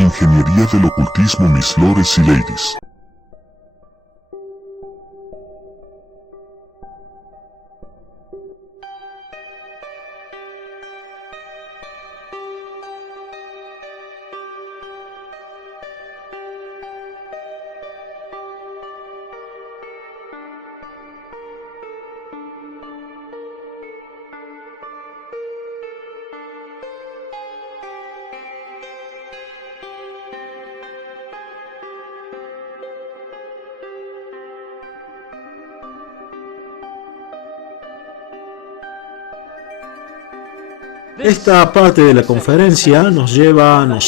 Ingeniería del ocultismo, mis lores y ladies. Esta parte de la conferencia nos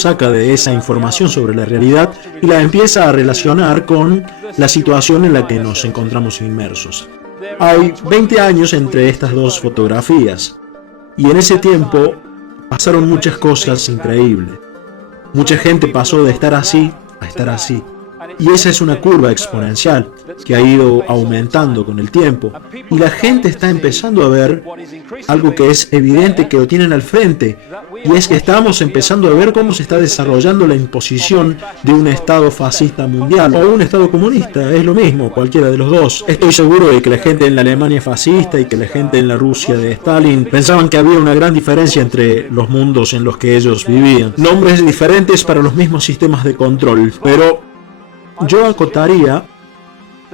saca de esa información sobre la realidad y la empieza a relacionar con la situación en la que nos encontramos inmersos. Hay 20 años entre estas dos fotografías y en ese tiempo pasaron muchas cosas increíbles. Mucha gente pasó de estar así a estar así. Y esa es una curva exponencial que ha ido aumentando con el tiempo. Y la gente está empezando a ver algo que es evidente que lo tienen al frente. Y es que estamos empezando a ver cómo se está desarrollando la imposición de un Estado fascista mundial. O un Estado comunista, es lo mismo, cualquiera de los dos. Estoy seguro de que la gente en la Alemania fascista y que la gente en la Rusia de Stalin pensaban que había una gran diferencia entre los mundos en los que ellos vivían. Nombres diferentes para los mismos sistemas de control, pero yo acotaría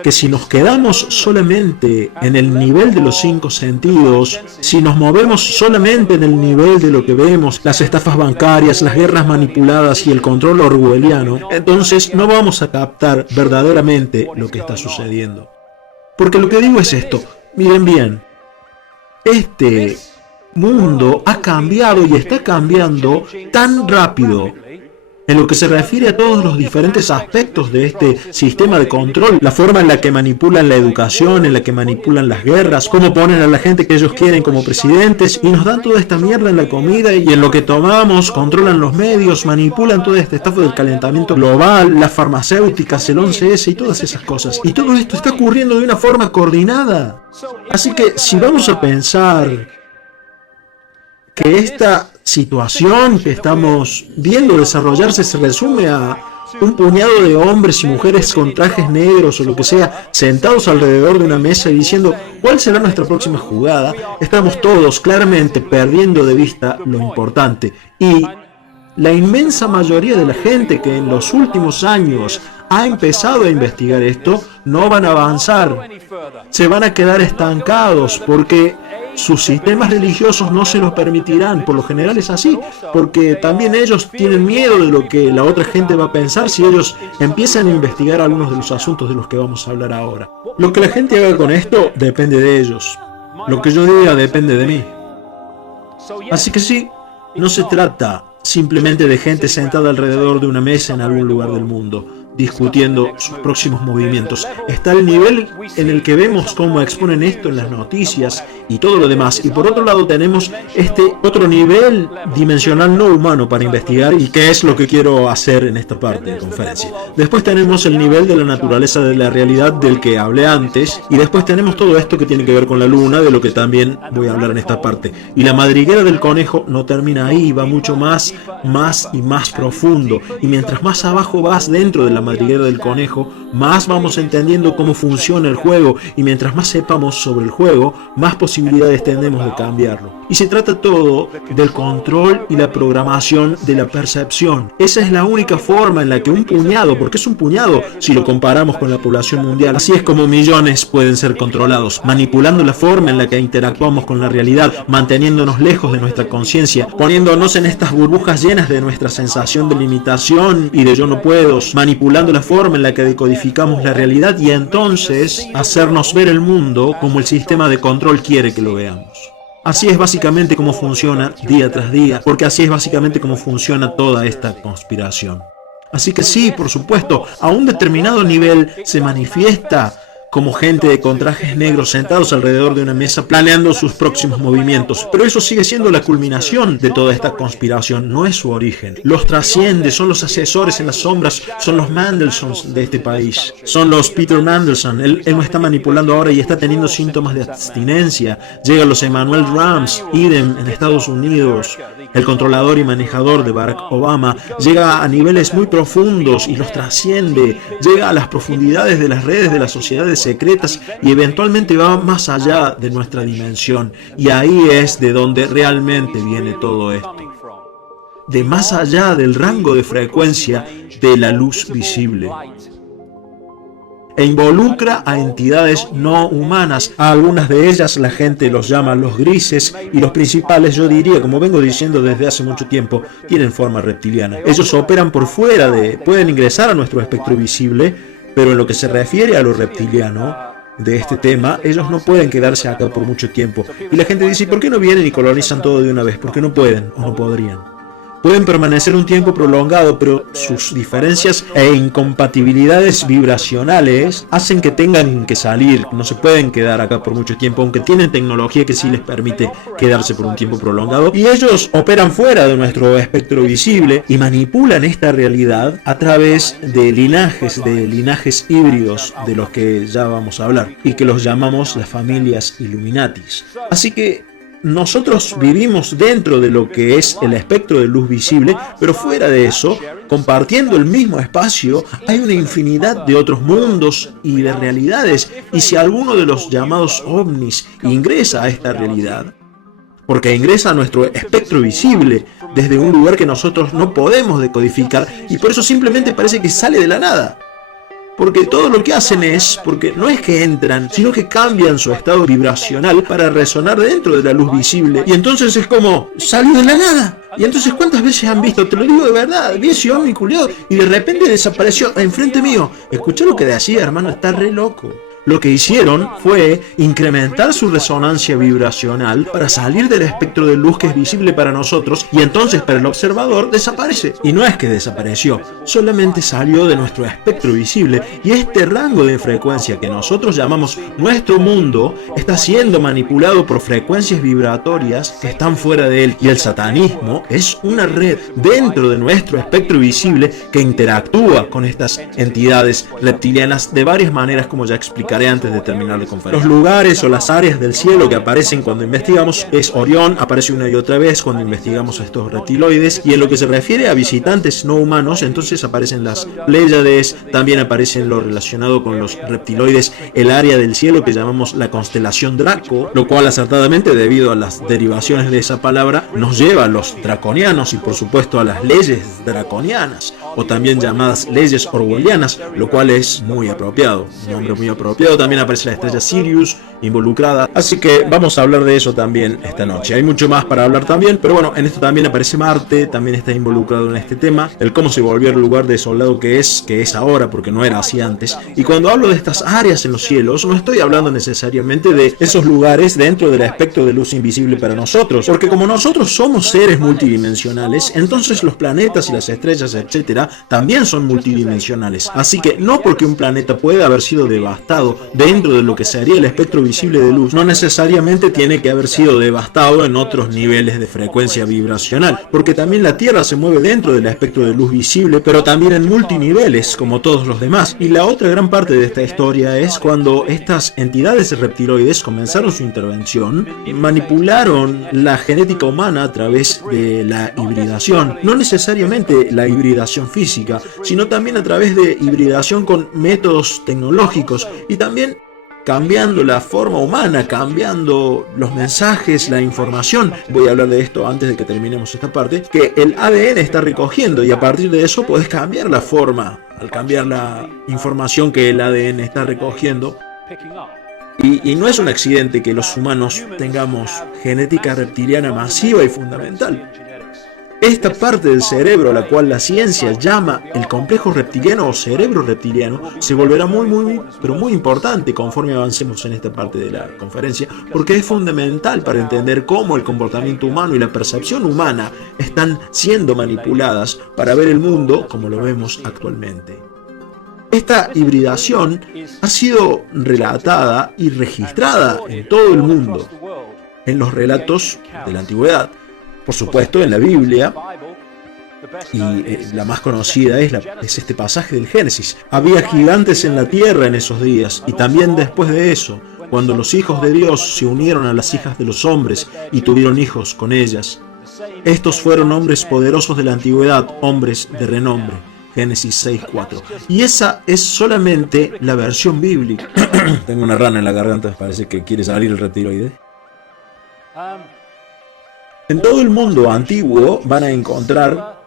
que si nos quedamos solamente en el nivel de los 5 sentidos, si nos movemos solamente en el nivel de lo que vemos, las estafas bancarias, las guerras manipuladas y el control orwelliano, entonces no vamos a captar verdaderamente lo que está sucediendo. Porque lo que digo es esto, miren bien, este mundo ha cambiado y está cambiando tan rápido en lo que se refiere a todos los diferentes aspectos de este sistema de control, la forma en la que manipulan la educación, en la que manipulan las guerras, cómo ponen a la gente que ellos quieren como presidentes y nos dan toda esta mierda en la comida y en lo que tomamos, controlan los medios, manipulan toda esta estafa del calentamiento global, las farmacéuticas, el 11S y todas esas cosas. Y todo esto está ocurriendo de una forma coordinada. Así que si vamos a pensar que esta situación que estamos viendo desarrollarse se resume a un puñado de hombres y mujeres con trajes negros o lo que sea, sentados alrededor de una mesa y diciendo ¿cuál será nuestra próxima jugada? Estamos todos claramente perdiendo de vista lo importante. Y la inmensa mayoría de la gente que en los últimos años ha empezado a investigar esto, no van a avanzar. Se van a quedar estancados porque sus sistemas religiosos no se los permitirán. Por lo general es así, porque también ellos tienen miedo de lo que la otra gente va a pensar si ellos empiezan a investigar algunos de los asuntos de los que vamos a hablar ahora. Lo que la gente haga con esto depende de ellos. Lo que yo diga depende de mí. Así que sí, no se trata simplemente de gente sentada alrededor de una mesa en algún lugar del mundo, discutiendo sus próximos movimientos. Está el nivel en el que vemos cómo exponen esto en las noticias y todo lo demás. Y por otro lado tenemos este otro nivel dimensional no humano para investigar y qué es lo que quiero hacer en esta parte de conferencia. Después tenemos el nivel de la naturaleza de la realidad del que hablé antes. Y después tenemos todo esto que tiene que ver con la luna, de lo que también voy a hablar en esta parte. Y la madriguera del conejo no termina ahí, va mucho más y más profundo. Y mientras más abajo vas dentro de la madriguera del conejo, más vamos entendiendo cómo funciona el juego, y mientras más sepamos sobre el juego, más posibilidades tenemos de cambiarlo. Y se trata todo del control y la programación de la percepción. Esa es la única forma en la que un puñado, porque es un puñado si lo comparamos con la población mundial, así es como millones pueden ser controlados, manipulando la forma en la que interactuamos con la realidad, manteniéndonos lejos de nuestra conciencia, poniéndonos en estas burbujas llenas de nuestra sensación de limitación y de yo no puedo, manipulando la forma en la que decodificamos la realidad y entonces hacernos ver el mundo como el sistema de control quiere que lo veamos. Así es básicamente como funciona día tras día, porque así es básicamente como funciona toda esta conspiración. Así que sí, por supuesto, a un determinado nivel se manifiesta como gente con trajes negros sentados alrededor de una mesa planeando sus próximos movimientos. Pero eso sigue siendo la culminación de toda esta conspiración, no es su origen. Los trasciende, son los asesores en las sombras, son los Mandelsons de este país. Son los Peter Mandelson. Él no está manipulando ahora y está teniendo síntomas de abstinencia. Llegan los Emanuel Rams, idem en Estados Unidos. El controlador y manejador de Barack Obama llega a niveles muy profundos y los trasciende. Llega a las profundidades de las redes de las sociedades secretas y eventualmente va más allá de nuestra dimensión. Y ahí es de donde realmente viene todo esto. De más allá del rango de frecuencia de la luz visible. E involucra a entidades no humanas. A algunas de ellas la gente los llama los grises y los principales, yo diría, como vengo diciendo desde hace mucho tiempo, tienen forma reptiliana. Ellos operan por fuera pueden ingresar a nuestro espectro visible, pero en lo que se refiere a lo reptiliano de este tema, ellos no pueden quedarse acá por mucho tiempo. Y la gente dice, ¿por qué no vienen y colonizan todo de una vez? ¿Por qué no pueden o no podrían? Pueden permanecer un tiempo prolongado, pero sus diferencias e incompatibilidades vibracionales hacen que tengan que salir. No se pueden quedar acá por mucho tiempo, aunque tienen tecnología que sí les permite quedarse por un tiempo prolongado. Y ellos operan fuera de nuestro espectro visible y manipulan esta realidad a través de linajes híbridos de los que ya vamos a hablar y que los llamamos las familias Illuminatis. Así que nosotros vivimos dentro de lo que es el espectro de luz visible, pero fuera de eso, compartiendo el mismo espacio, hay una infinidad de otros mundos y de realidades. Y si alguno de los llamados ovnis ingresa a esta realidad, porque ingresa a nuestro espectro visible desde un lugar que nosotros no podemos decodificar, y por eso simplemente parece que sale de la nada. Porque todo lo que hacen porque no es que entran, sino que cambian su estado vibracional para resonar dentro de la luz visible. Y entonces es como, salió de la nada. Y entonces, ¿cuántas veces han visto? Te lo digo de verdad, vi ese ovni culiado y de repente desapareció enfrente mío. Escuché lo que decía, hermano, está re loco. Lo que hicieron fue incrementar su resonancia vibracional para salir del espectro de luz que es visible para nosotros, y entonces para el observador desaparece. Y no es que desapareció, solamente salió de nuestro espectro visible, y este rango de frecuencia que nosotros llamamos nuestro mundo está siendo manipulado por frecuencias vibratorias que están fuera de él. Y el satanismo es una red dentro de nuestro espectro visible que interactúa con estas entidades reptilianas de varias maneras, como ya explicaré antes de terminar la conferencia. Los lugares o las áreas del cielo que aparecen cuando investigamos es Orión, aparece una y otra vez cuando investigamos a estos reptiloides, y en lo que se refiere a visitantes no humanos, entonces aparecen las Pléyades, también aparecen lo relacionado con los reptiloides, el área del cielo que llamamos la constelación Draco, lo cual acertadamente, debido a las derivaciones de esa palabra, nos lleva a los draconianos y por supuesto a las leyes draconianas, o también llamadas leyes orwellianas, lo cual es muy apropiado, un nombre muy apropiado. También aparece la estrella Sirius involucrada, así que vamos a hablar de eso también esta noche. Hay mucho más para hablar también, pero bueno, en esto también aparece Marte, también está involucrado en este tema, el cómo se volvió el lugar desolado que es ahora, porque no era así antes. Y cuando hablo de estas áreas en los cielos, no estoy hablando necesariamente de esos lugares dentro del espectro de luz invisible para nosotros, porque como nosotros somos seres multidimensionales, entonces los planetas y las estrellas, etcétera, también son multidimensionales. Así que no porque un planeta pueda haber sido devastado dentro de lo que sería el espectro visible de luz, no necesariamente tiene que haber sido devastado en otros niveles de frecuencia vibracional, porque también la Tierra se mueve dentro del espectro de luz visible, pero también en multiniveles, como todos los demás. Y la otra gran parte de esta historia es cuando estas entidades reptiloides comenzaron su intervención, manipularon la genética humana a través de la hibridación, no necesariamente la hibridación física, sino también a través de hibridación con métodos tecnológicos, y también cambiando la forma humana, cambiando los mensajes, la información. Voy a hablar de esto antes de que terminemos esta parte, que el ADN está recogiendo, y a partir de eso puedes cambiar la forma, al cambiar la información que el ADN está recogiendo. Y no es un accidente que los humanos tengamos genética reptiliana masiva y fundamental. Esta parte del cerebro, a la cual la ciencia llama el complejo reptiliano o cerebro reptiliano, se volverá pero muy importante conforme avancemos en esta parte de la conferencia, porque es fundamental para entender cómo el comportamiento humano y la percepción humana están siendo manipuladas para ver el mundo como lo vemos actualmente. Esta hibridación ha sido relatada y registrada en todo el mundo, en los relatos de la antigüedad, por supuesto en la Biblia, y la más conocida es este pasaje del Génesis. Había gigantes en la tierra en esos días, y también después de eso, cuando los hijos de Dios se unieron a las hijas de los hombres y tuvieron hijos con ellas. Estos fueron hombres poderosos de la antigüedad, hombres de renombre. Génesis 6:4. Y esa es solamente la versión bíblica. Tengo una rana en la garganta, parece que quiere salir el reptiloide. En todo el mundo antiguo van a encontrar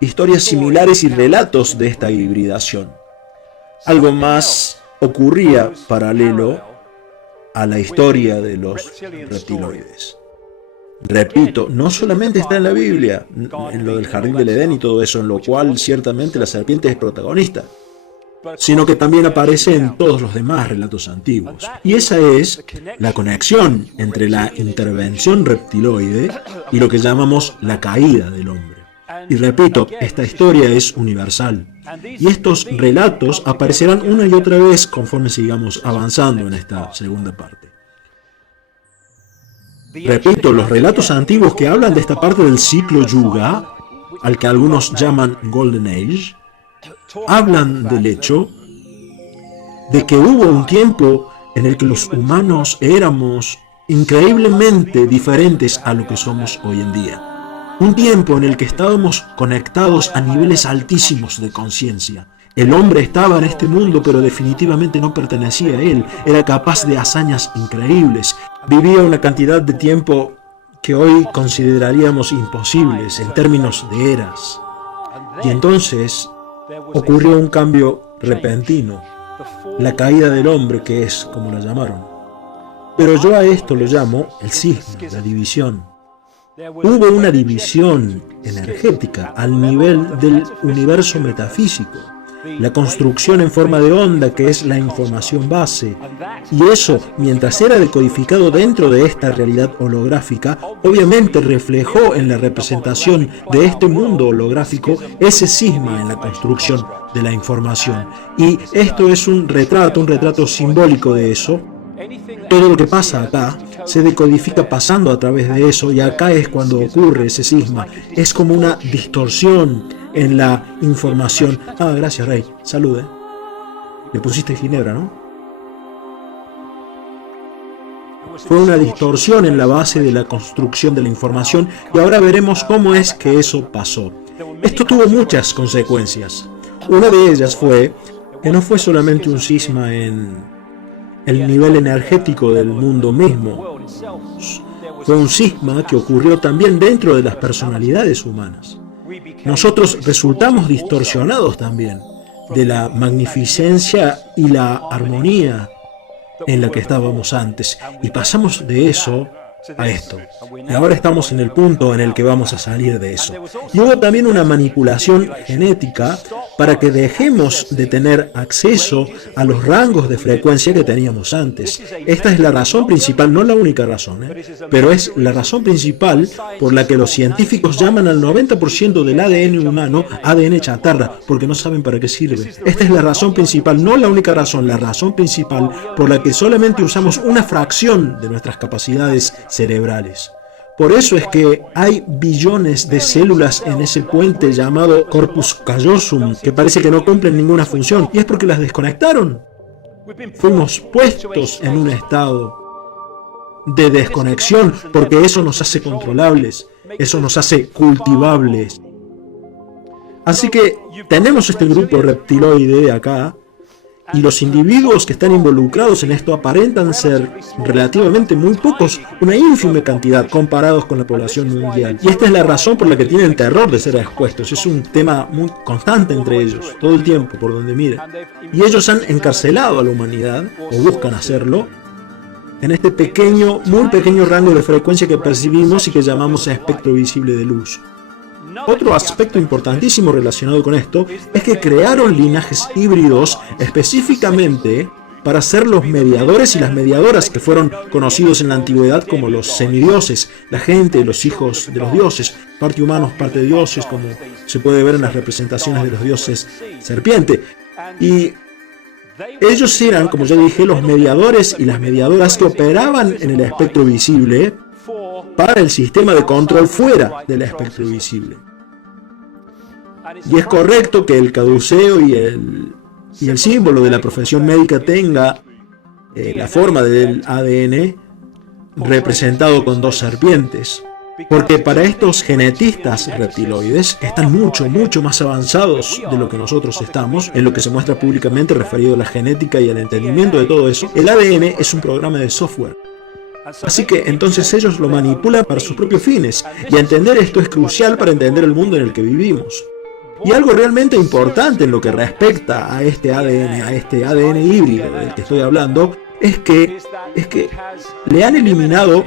historias similares y relatos de esta hibridación. Algo más ocurría paralelo a la historia de los reptiloides. Repito, no solamente está en la Biblia, en lo del jardín del Edén y todo eso, en lo cual ciertamente la serpiente es protagonista, sino que también aparece en todos los demás relatos antiguos. Y esa es la conexión entre la intervención reptiloide y lo que llamamos la caída del hombre. Y repito, esta historia es universal. Y estos relatos aparecerán una y otra vez conforme sigamos avanzando en esta segunda parte. Repito, los relatos antiguos que hablan de esta parte del ciclo Yuga, al que algunos llaman Golden Age, hablan del hecho de que hubo un tiempo en el que los humanos éramos increíblemente diferentes a lo que somos hoy en día. Un tiempo en el que estábamos conectados a niveles altísimos de conciencia. El hombre estaba en este mundo, pero definitivamente no pertenecía a él. Era capaz de hazañas increíbles. Vivía una cantidad de tiempo que hoy consideraríamos imposibles en términos de eras. Y entonces ocurrió un cambio repentino, la caída del hombre, que es como la llamaron. Pero yo a esto lo llamo el cisma, la división. Hubo una división energética al nivel del universo metafísico, la construcción en forma de onda, que es la información base, y eso, mientras era decodificado dentro de esta realidad holográfica, obviamente reflejó en la representación de este mundo holográfico ese cisma en la construcción de la información. Y esto es un retrato simbólico de eso. Todo lo que pasa acá se decodifica pasando a través de eso, y acá es cuando ocurre ese cisma. Es como una distorsión en la información. Ah, gracias, Rey. Salude. Le pusiste ginebra, ¿no? Fue una distorsión en la base de la construcción de la información, y ahora veremos cómo es que eso pasó. Esto tuvo muchas consecuencias. Una de ellas fue que no fue solamente un cisma en el nivel energético del mundo mismo. Fue un cisma que ocurrió también dentro de las personalidades humanas. Nosotros resultamos distorsionados también de la magnificencia y la armonía en la que estábamos antes, y pasamos de eso a esto. Y ahora estamos en el punto en el que vamos a salir de eso. Y hubo también una manipulación genética para que dejemos de tener acceso a los rangos de frecuencia que teníamos antes. Esta es la razón principal, no la única razón, pero es la razón principal por la que los científicos llaman al 90% del ADN humano ADN chatarra, porque no saben para qué sirve. Esta es la razón principal, no la única razón, la razón principal por la que solamente usamos una fracción de nuestras capacidades cerebrales. Por eso es que hay billones de células en ese puente llamado corpus callosum, que parece que no cumplen ninguna función, y es porque las desconectaron. Fuimos puestos en un estado de desconexión, porque eso nos hace controlables, eso nos hace cultivables. Así que tenemos este grupo reptiloide acá, y los individuos que están involucrados en esto aparentan ser relativamente muy pocos, una ínfime cantidad comparados con la población mundial. Y esta es la razón por la que tienen terror de ser expuestos. Es un tema muy constante entre ellos, todo el tiempo, por donde miren. Y ellos han encarcelado a la humanidad, o buscan hacerlo, en este pequeño, muy pequeño rango de frecuencia que percibimos y que llamamos espectro visible de luz. Otro aspecto importantísimo relacionado con esto es que crearon linajes híbridos específicamente para ser los mediadores y las mediadoras que fueron conocidos en la antigüedad como los semidioses, la gente, los hijos de los dioses, parte humanos, parte dioses, como se puede ver en las representaciones de los dioses serpiente. Y ellos eran, como ya dije, los mediadores y las mediadoras que operaban en el espectro visible para el sistema de control fuera del espectro visible. Y es correcto que el caduceo y el símbolo de la profesión médica tenga la forma del ADN representado con dos serpientes, porque para estos genetistas reptiloides, que están mucho más avanzados de lo que nosotros estamos, en lo que se muestra públicamente referido a la genética y al entendimiento de todo eso, el ADN es un programa de software. Así que entonces ellos lo manipulan para sus propios fines, y entender esto es crucial para entender el mundo en el que vivimos. Y algo realmente importante en lo que respecta a este ADN híbrido del que estoy hablando, es que le han eliminado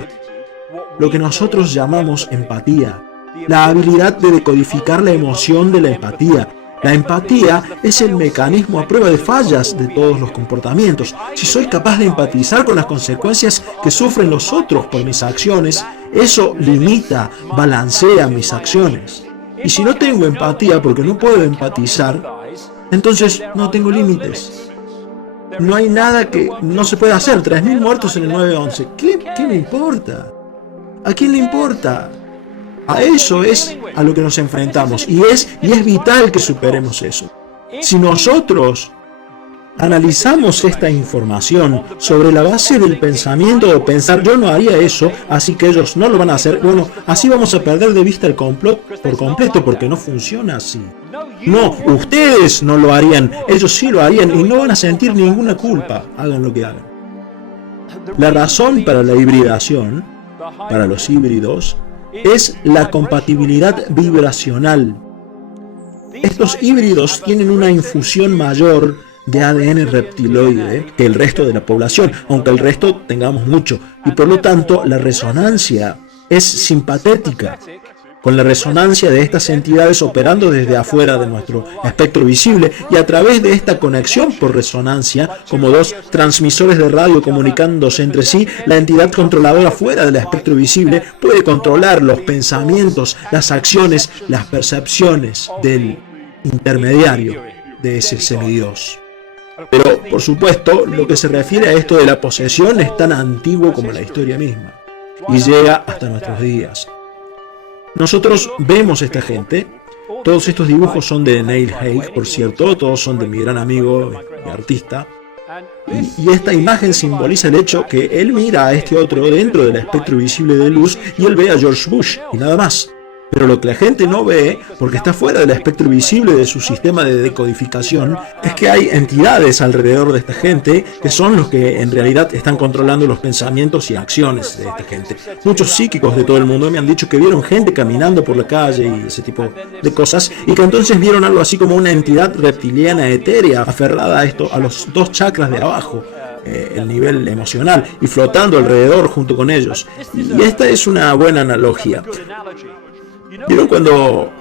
lo que nosotros llamamos empatía, la habilidad de decodificar la emoción de la empatía. La empatía es el mecanismo a prueba de fallas de todos los comportamientos. Si soy capaz de empatizar con las consecuencias que sufren los otros por mis acciones, eso limita, balancea mis acciones. Y si no tengo empatía porque no puedo empatizar, entonces no tengo límites. No hay nada que no se pueda hacer. 3.000 muertos en el 9/11. ¿Qué me importa? ¿A quién le importa? A eso es a lo que nos enfrentamos. Y es vital que superemos eso. Si nosotros analizamos esta información sobre la base del pensamiento o pensar yo no haría eso, así que ellos no lo van a hacer, bueno, así vamos a perder de vista el complot por completo, porque no funciona así. No, ustedes no lo harían, ellos sí lo harían y no van a sentir ninguna culpa, hagan lo que hagan. La razón para la hibridación, para los híbridos, es la compatibilidad vibracional. Estos híbridos tienen una infusión mayor de ADN reptiloide que el resto de la población, aunque el resto tengamos mucho, y por lo tanto la resonancia es simpatética con la resonancia de estas entidades operando desde afuera de nuestro espectro visible, y a través de esta conexión por resonancia, como dos transmisores de radio comunicándose entre sí, la entidad controladora fuera del espectro visible puede controlar los pensamientos, las acciones, las percepciones del intermediario de ese semidios. Pero, por supuesto, lo que se refiere a esto de la posesión es tan antiguo como la historia misma, y llega hasta nuestros días. Nosotros vemos esta gente, todos estos dibujos son de Neil Haig, por cierto, todos son de mi gran amigo y artista, y esta imagen simboliza el hecho que él mira a este otro dentro del espectro visible de luz y él ve a George Bush y nada más. Pero lo que la gente no ve, porque está fuera del espectro visible de su sistema de decodificación, es que hay entidades alrededor de esta gente que son los que en realidad están controlando los pensamientos y acciones de esta gente. Muchos psíquicos de todo el mundo me han dicho que vieron gente caminando por la calle y ese tipo de cosas, y que entonces vieron algo así como una entidad reptiliana etérea aferrada a los dos chakras de abajo, el nivel emocional, y flotando alrededor junto con ellos. Y esta es una buena analogía. ¿Vieron cuando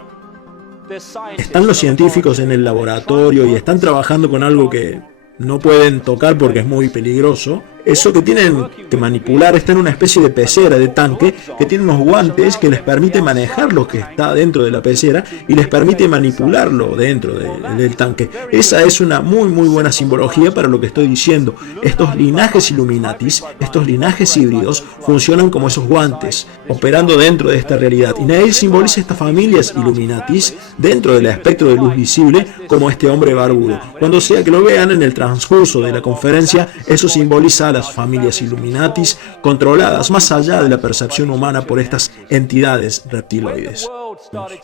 están los científicos en el laboratorio y están trabajando con algo que no pueden tocar porque es muy peligroso? Eso que tienen que manipular está en una especie de pecera, de tanque, que tiene unos guantes que les permite manejar lo que está dentro de la pecera y les permite manipularlo dentro del tanque. Esa es una muy buena simbología para lo que estoy diciendo. Estos linajes Illuminatis, estos linajes híbridos, funcionan como esos guantes, operando dentro de esta realidad. Y Neil simboliza estas familias Illuminatis dentro del espectro de luz visible como este hombre barbudo. Cuando sea que lo vean en el transcurso de la conferencia, eso simboliza las familias Illuminatis controladas más allá de la percepción humana por estas entidades reptiloides.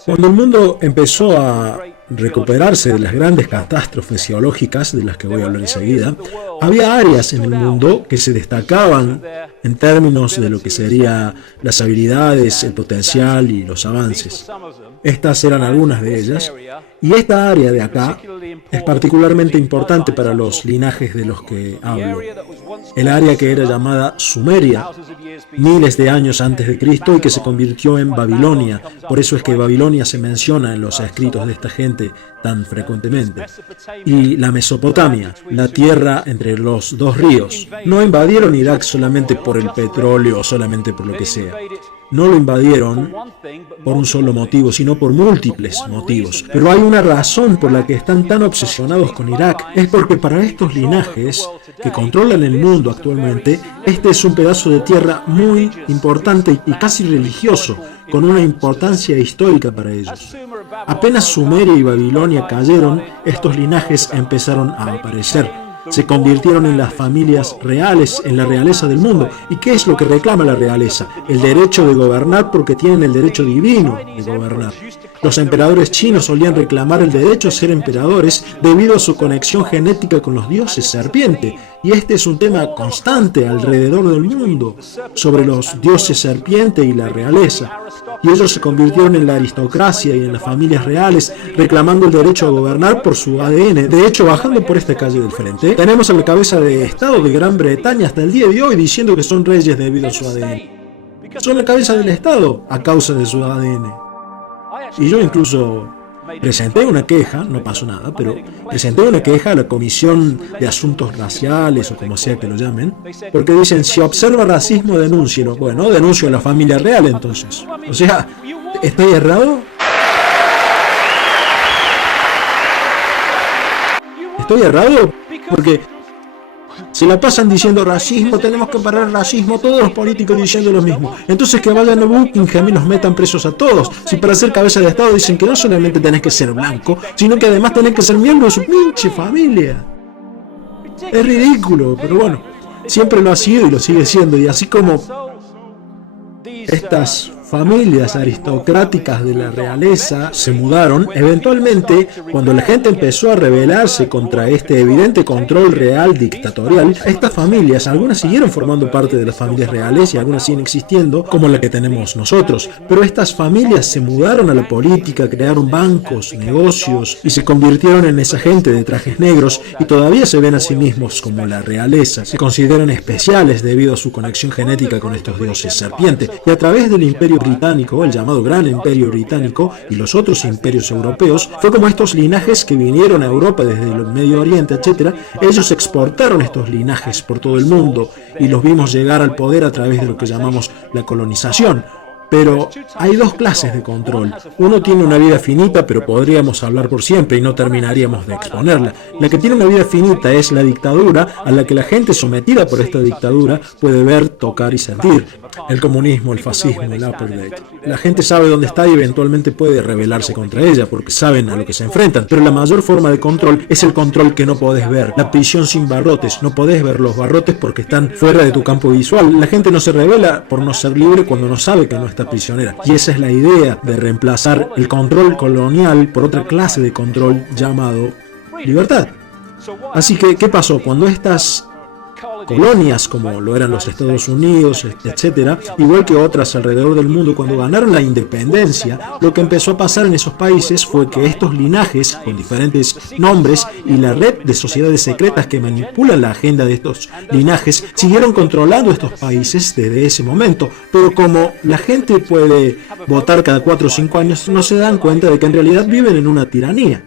Cuando el mundo empezó a recuperarse de las grandes catástrofes geológicas de las que voy a hablar enseguida, había áreas en el mundo que se destacaban en términos de lo que serían las habilidades, el potencial y los avances. Estas eran algunas de ellas, y esta área de acá es particularmente importante para los linajes de los que hablo. El área que era llamada Sumeria, miles de años antes de Cristo, y que se convirtió en Babilonia. Por eso es que Babilonia se menciona en los escritos de esta gente tan frecuentemente. Y la Mesopotamia, la tierra entre los dos ríos. No invadieron Irak solamente por el petróleo o solamente por lo que sea. no lo invadieron por un solo motivo, sino por múltiples motivos. Pero hay una razón por la que están tan obsesionados con Irak. Es porque para estos linajes que controlan el mundo actualmente, este es un pedazo de tierra muy importante y casi religioso, con una importancia histórica para ellos. Apenas Sumeria y Babilonia cayeron, estos linajes empezaron a aparecer. Se convirtieron en las familias reales, en la realeza del mundo. ¿Y qué es lo que reclama la realeza? El derecho de gobernar, porque tienen el derecho divino de gobernar. Los emperadores chinos solían reclamar el derecho a ser emperadores debido a su conexión genética con los dioses serpiente. Y este es un tema constante alrededor del mundo, sobre los dioses serpiente y la realeza. Y ellos se convirtieron en la aristocracia y en las familias reales, reclamando el derecho a gobernar por su ADN. De hecho, bajando por esta calle del frente, tenemos a la cabeza de Estado de Gran Bretaña hasta el día de hoy diciendo que son reyes debido a su ADN. Son la cabeza del Estado a causa de su ADN. Y yo incluso presenté una queja, no pasó nada, pero presenté una queja a la Comisión de Asuntos Raciales, o como sea que lo llamen, porque dicen, si observa racismo, denúncielo. Bueno, denuncio a la familia real entonces. O sea, ¿estoy errado? ¿Estoy errado? Porque se la pasan diciendo racismo, tenemos que parar el racismo, todos los políticos diciendo lo mismo. Entonces que vayan a Buckingham y nos metan presos a todos. Si para ser cabeza de Estado dicen que no solamente tenés que ser blanco, sino que además tenés que ser miembro de su pinche familia. Es ridículo, pero bueno, siempre lo ha sido y lo sigue siendo. Y así como estas familias aristocráticas de la realeza se mudaron, eventualmente, cuando la gente empezó a rebelarse contra este evidente control real dictatorial, estas familias, algunas siguieron formando parte de las familias reales y algunas siguen existiendo, como la que tenemos nosotros, pero estas familias se mudaron a la política, crearon bancos, negocios y se convirtieron en esa gente de trajes negros y todavía se ven a sí mismos como la realeza. Se consideran especiales debido a su conexión genética con estos dioses serpiente y a través del imperio británico, el llamado Gran Imperio Británico y los otros imperios europeos, fue como estos linajes que vinieron a Europa desde el Medio Oriente, etc., ellos exportaron estos linajes por todo el mundo y los vimos llegar al poder a través de lo que llamamos la colonización. Pero hay dos clases de control. Uno tiene una vida finita, pero podríamos hablar por siempre y no terminaríamos de exponerla. La que tiene una vida finita es la dictadura, a la que la gente sometida por esta dictadura puede ver, tocar y sentir. El comunismo, el fascismo, el apartheid. La gente sabe dónde está y eventualmente puede rebelarse contra ella, porque saben a lo que se enfrentan. Pero la mayor forma de control es el control que no podés ver. La prisión sin barrotes. No podés ver los barrotes porque están fuera de tu campo visual. La gente no se rebela por no ser libre cuando no sabe que no está prisionera. Y esa es la idea de reemplazar el control colonial por otra clase de control llamado libertad. Así que, ¿qué pasó? Cuando estas colonias, como lo eran los Estados Unidos, etcétera, igual que otras alrededor del mundo, cuando ganaron la independencia, lo que empezó a pasar en esos países fue que estos linajes, con diferentes nombres, y la red de sociedades secretas que manipulan la agenda de estos linajes, siguieron controlando estos países desde ese momento. Pero como la gente puede votar cada 4 o 5 años, no se dan cuenta de que en realidad viven en una tiranía.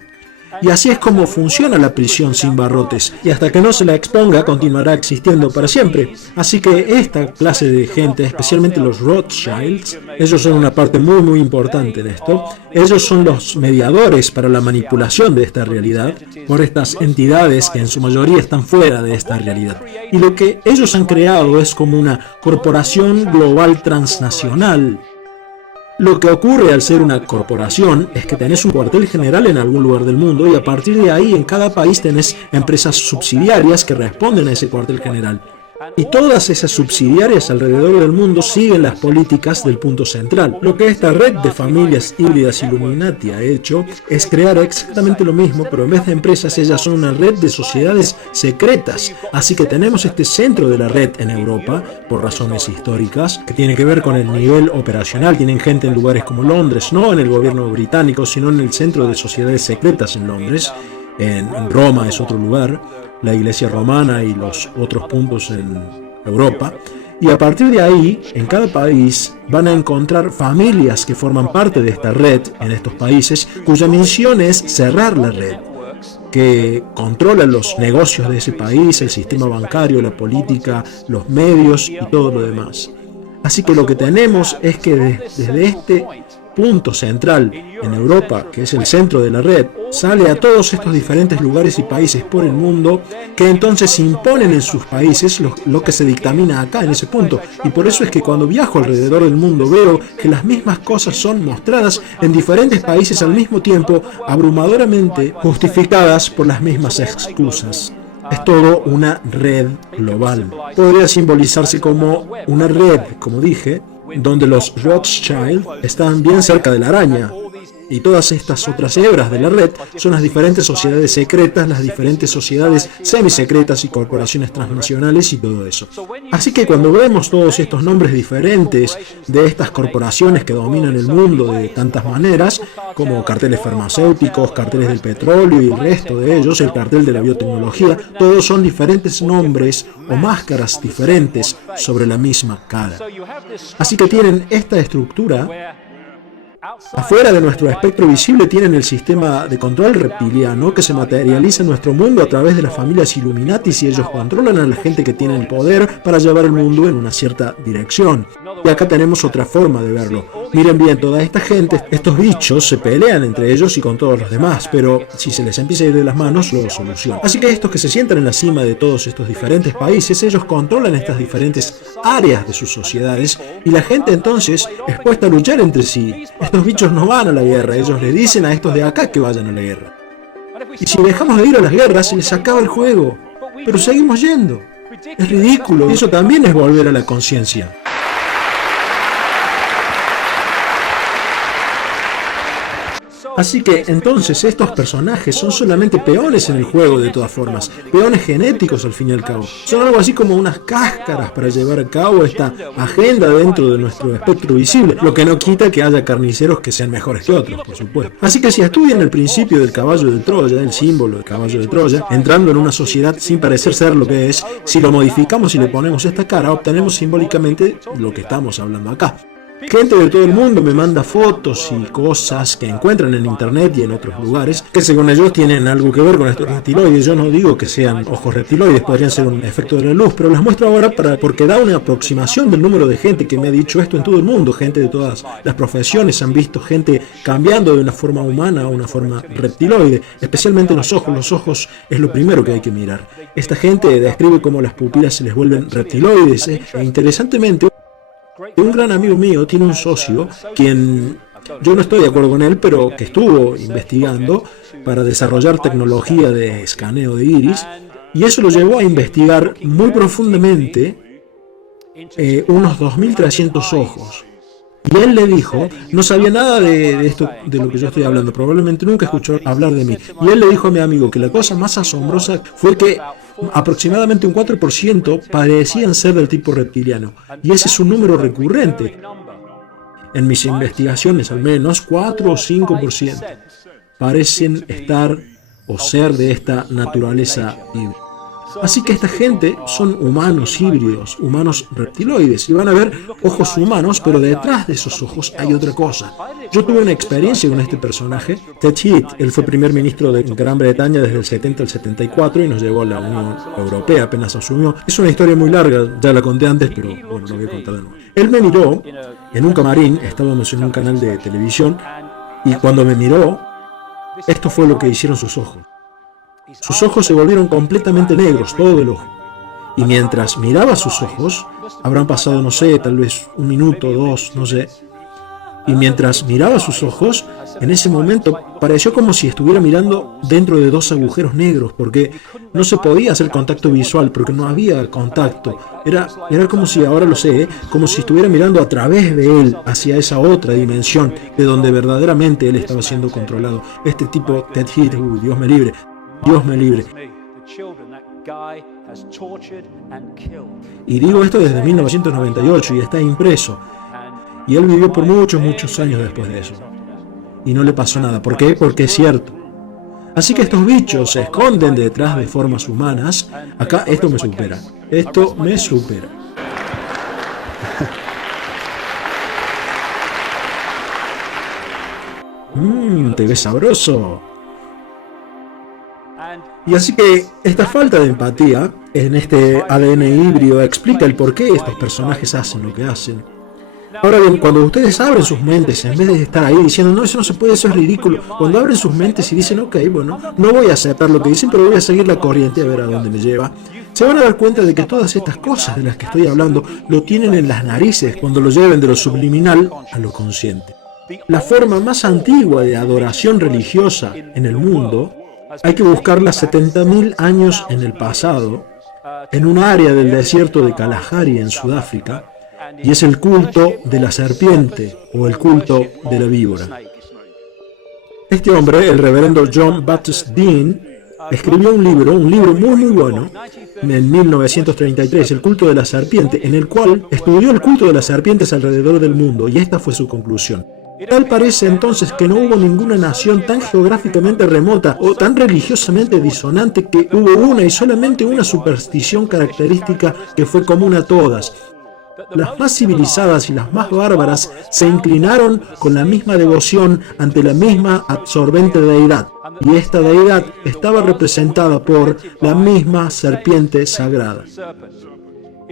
Y así es como funciona la prisión sin barrotes, y hasta que no se la exponga continuará existiendo para siempre. Así que esta clase de gente, especialmente los Rothschilds, ellos son una parte muy importante en esto. Ellos son los mediadores para la manipulación de esta realidad por estas entidades que en su mayoría están fuera de esta realidad. Y lo que ellos han creado es como una corporación global transnacional. Lo que ocurre al ser una corporación es que tenés un cuartel general en algún lugar del mundo y a partir de ahí en cada país tenés empresas subsidiarias que responden a ese cuartel general. Y todas esas subsidiarias alrededor del mundo siguen las políticas del punto central. Lo que esta red de familias híbridas Illuminati ha hecho es crear exactamente lo mismo, pero en vez de empresas ellas son una red de sociedades secretas. Así que tenemos este centro de la red en Europa, por razones históricas, que tiene que ver con el nivel operacional. Tienen gente en lugares como Londres, no en el gobierno británico, sino en el centro de sociedades secretas en Londres. En Roma es otro lugar, la iglesia romana y los otros puntos en Europa. Y a partir de ahí, en cada país van a encontrar familias que forman parte de esta red en estos países, cuya misión es cerrar la red, que controla los negocios de ese país, el sistema bancario, la política, los medios y todo lo demás. Así que lo que tenemos es que desde este punto central en Europa, que es el centro de la red, sale a todos estos diferentes lugares y países por el mundo, que entonces imponen en sus países lo que se dictamina acá en ese punto. Y por eso es que cuando viajo alrededor del mundo veo que las mismas cosas son mostradas en diferentes países al mismo tiempo, abrumadoramente justificadas por las mismas excusas. Es todo una red global. Podría simbolizarse como una red, como dije, donde los Rothschild están bien cerca de la araña. Y todas estas otras hebras de la red son las diferentes sociedades secretas, las diferentes sociedades semisecretas y corporaciones transnacionales y todo eso. Así que cuando vemos todos estos nombres diferentes de estas corporaciones que dominan el mundo de tantas maneras, como carteles farmacéuticos, carteles del petróleo y el resto de ellos, el cartel de la biotecnología, todos son diferentes nombres o máscaras diferentes sobre la misma cara. Así que tienen esta estructura. Afuera de nuestro espectro visible tienen el sistema de control reptiliano que se materializa en nuestro mundo a través de las familias Illuminati y ellos controlan a la gente que tiene el poder para llevar el mundo en una cierta dirección. Y acá tenemos otra forma de verlo. Miren bien, toda esta gente, estos bichos se pelean entre ellos y con todos los demás, pero si se les empieza a ir de las manos, lo solucionan. Así que estos que se sientan en la cima de todos estos diferentes países, ellos controlan estas diferentes áreas de sus sociedades y la gente entonces es puesta a luchar entre sí. Estos bichos no van a la guerra, ellos le dicen a estos de acá que vayan a la guerra. Y si dejamos de ir a las guerras, se les acaba el juego. Pero seguimos yendo. Es ridículo, y eso también es volver a la conciencia. Así que entonces estos personajes son solamente peones en el juego de todas formas, peones genéticos al fin y al cabo. Son algo así como unas cáscaras para llevar a cabo esta agenda dentro de nuestro espectro visible, lo que no quita que haya carniceros que sean mejores que otros, por supuesto. Así que si estudian el principio del caballo de Troya, el símbolo del caballo de Troya, entrando en una sociedad sin parecer ser lo que es, si lo modificamos y le ponemos esta cara, obtenemos simbólicamente lo que estamos hablando acá. Gente de todo el mundo me manda fotos y cosas que encuentran en internet y en otros lugares que según ellos tienen algo que ver con estos reptiloides. Yo no digo que sean ojos reptiloides, podrían ser un efecto de la luz, pero las muestro ahora porque da una aproximación del número de gente que me ha dicho esto en todo el mundo. Gente de todas las profesiones han visto gente cambiando de una forma humana a una forma reptiloide, especialmente los ojos. Los ojos es lo primero que hay que mirar. Esta gente describe cómo las pupilas se les vuelven reptiloides e interesantemente, un gran amigo mío tiene un socio, quien yo no estoy de acuerdo con él, pero que estuvo investigando para desarrollar tecnología de escaneo de iris, y eso lo llevó a investigar muy profundamente unos 2.300 ojos. Y él le dijo, no sabía nada de esto, de lo que yo estoy hablando, probablemente nunca escuchó hablar de mí. Y él le dijo a mi amigo que la cosa más asombrosa fue que aproximadamente un 4% parecían ser del tipo reptiliano. Y ese es un número recurrente. En mis investigaciones, al menos 4 o 5% parecen estar o ser de esta naturaleza híbrida. Así que esta gente son humanos híbridos, humanos reptiloides, y van a ver ojos humanos, pero detrás de esos ojos hay otra cosa. Yo tuve una experiencia con este personaje, Ted Heath. Él fue primer ministro de Gran Bretaña desde el 70 al 74 y nos llevó a la Unión Europea, apenas asumió. Es una historia muy larga, ya la conté antes, pero bueno, lo voy a contar de nuevo. Él me miró en un camarín, estábamos en un canal de televisión, y cuando me miró, esto fue lo que hicieron sus ojos. Sus ojos se volvieron completamente negros, todo el ojo. Y mientras miraba sus ojos, habrán pasado, no sé, tal vez un minuto, dos, no sé. Y mientras miraba sus ojos, en ese momento pareció como si estuviera mirando dentro de dos agujeros negros, porque no se podía hacer contacto visual, porque no había contacto. Era como si, ahora lo sé, como si estuviera mirando a través de él, hacia esa otra dimensión, de donde verdaderamente él estaba siendo controlado. Este tipo, Ted Heath, Dios me libre. Dios me libre. Y digo esto desde 1998 y está impreso. Y él vivió por muchos años después de eso. Y no le pasó nada. ¿Por qué? Porque es cierto. Así que estos bichos se esconden detrás de formas humanas. Acá esto me supera. Esto me supera. Te ves sabroso. Y así que esta falta de empatía en este ADN híbrido explica el por qué estos personajes hacen lo que hacen. Ahora bien, cuando ustedes abren sus mentes, en vez de estar ahí diciendo, no, eso no se puede, eso es ridículo, cuando abren sus mentes y dicen, ok, bueno, no voy a aceptar lo que dicen, pero voy a seguir la corriente a ver a dónde me lleva, se van a dar cuenta de que todas estas cosas de las que estoy hablando lo tienen en las narices cuando lo lleven de lo subliminal a lo consciente. La forma más antigua de adoración religiosa en el mundo hay que buscarla 70.000 años en el pasado, en un área del desierto de Kalahari en Sudáfrica, y es el culto de la serpiente o el culto de la víbora. Este hombre, el reverendo John Baptist Dean, escribió un libro muy bueno, en 1933, El culto de la serpiente, en el cual estudió el culto de las serpientes alrededor del mundo, y esta fue su conclusión. Tal parece entonces que no hubo ninguna nación tan geográficamente remota o tan religiosamente disonante que hubo una y solamente una superstición característica que fue común a todas. Las más civilizadas y las más bárbaras se inclinaron con la misma devoción ante la misma absorbente deidad, y esta deidad estaba representada por la misma serpiente sagrada.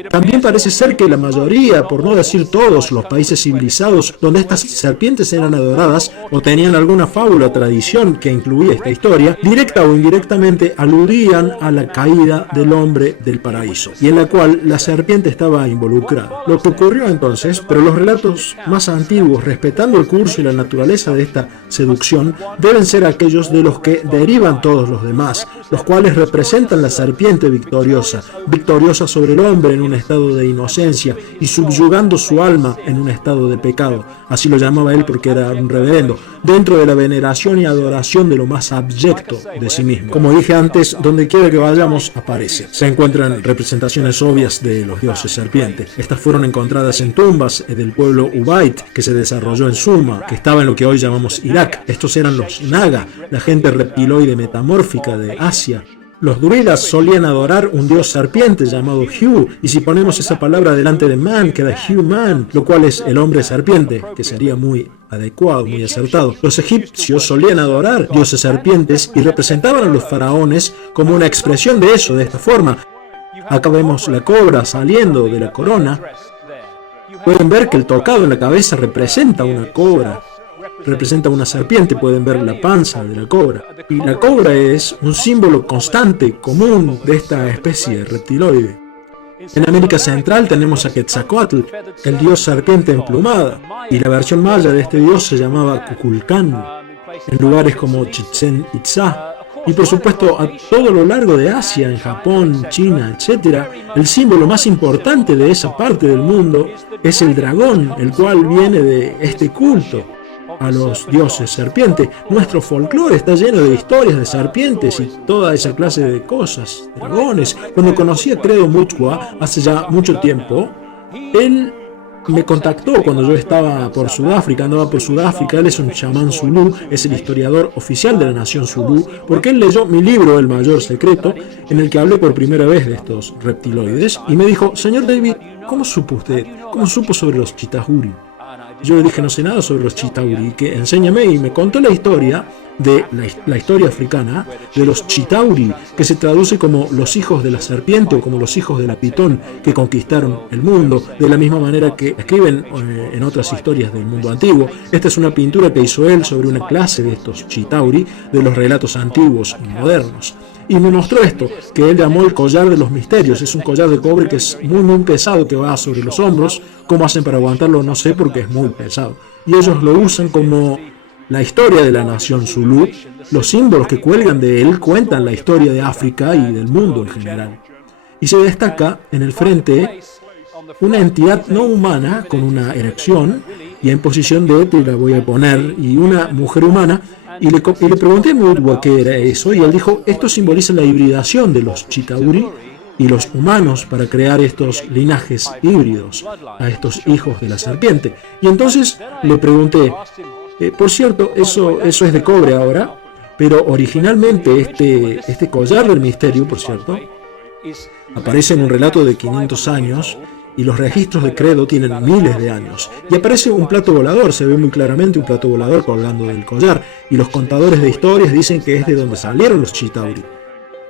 También parece ser que la mayoría, por no decir todos, los países civilizados donde estas serpientes eran adoradas o tenían alguna fábula o tradición que incluía esta historia, directa o indirectamente aludían a la caída del hombre del paraíso, y en la cual la serpiente estaba involucrada. Lo que ocurrió entonces, pero los relatos más antiguos, respetando el curso y la naturaleza de esta seducción, deben ser aquellos de los que derivan todos los demás, los cuales representan la serpiente victoriosa sobre el hombre en un estado de inocencia y subyugando su alma en un estado de pecado. Así lo llamaba él porque era un reverendo, dentro de la veneración y adoración de lo más abyecto de sí mismo. Como dije antes, donde quiera que vayamos aparece. Se encuentran representaciones obvias de los dioses serpientes. Estas fueron encontradas en tumbas del pueblo Ubaid, que se desarrolló en Suma, que estaba en lo que hoy llamamos Irak. Estos eran los Naga, la gente reptiloide metamórfica de Asia. Los druidas solían adorar un dios serpiente llamado Hu, y si ponemos esa palabra delante de man, queda human, lo cual es el hombre serpiente, que sería muy adecuado, muy acertado. Los egipcios solían adorar dioses serpientes y representaban a los faraones como una expresión de eso, de esta forma. Acá vemos la cobra saliendo de la corona. Pueden ver que el tocado en la cabeza representa una cobra. Representa una serpiente, pueden ver la panza de la cobra. Y la cobra es un símbolo constante, común de esta especie reptiloide. En América Central tenemos a Quetzalcóatl, el dios serpiente emplumada, y la versión maya de este dios se llamaba Kukulcán, en lugares como Chichén Itzá. Y por supuesto a todo lo largo de Asia, en Japón, China, etc., el símbolo más importante de esa parte del mundo es el dragón, el cual viene de este culto a los dioses serpiente. Nuestro folclore está lleno de historias de serpientes y toda esa clase de cosas, dragones. Cuando conocí a Credo Mutwa hace ya mucho tiempo, él me contactó cuando yo estaba por Sudáfrica, andaba por Sudáfrica. Él es un chamán zulú, es el historiador oficial de la nación zulú, porque él leyó mi libro El Mayor Secreto, en el que hablé por primera vez de estos reptiloides, y me dijo: señor David, ¿cómo supo usted? ¿Cómo supo sobre los chitahuri? Yo le dije: no sé nada sobre los chitauri, que enséñame, y me contó la historia de la historia africana de los chitauri, que se traduce como los hijos de la serpiente o como los hijos de la pitón que conquistaron el mundo, de la misma manera que escriben en otras historias del mundo antiguo. Esta es una pintura que hizo él sobre una clase de estos chitauri de los relatos antiguos y modernos. Y me mostró esto, que él llamó el collar de los misterios. Es un collar de cobre que es muy pesado, que va sobre los hombros. ¿Cómo hacen para aguantarlo? No sé, porque es muy pesado. Y ellos lo usan como la historia de la nación zulú. Los símbolos que cuelgan de él cuentan la historia de África y del mundo en general. Y se destaca en el frente una entidad no humana con una erección y en posición de, te la voy a poner, y una mujer humana. Y le pregunté a Mutwa qué era eso, y él dijo: esto simboliza la hibridación de los chitauri y los humanos para crear estos linajes híbridos, a estos hijos de la serpiente. Y entonces le pregunté: por cierto, eso es de cobre ahora, pero originalmente este collar del misterio, por cierto, aparece en un relato de 500 años, y los registros de Credo tienen miles de años. Y aparece un plato volador, se ve muy claramente un plato volador colgando del collar, y los contadores de historias dicen que es de donde salieron los chitauri.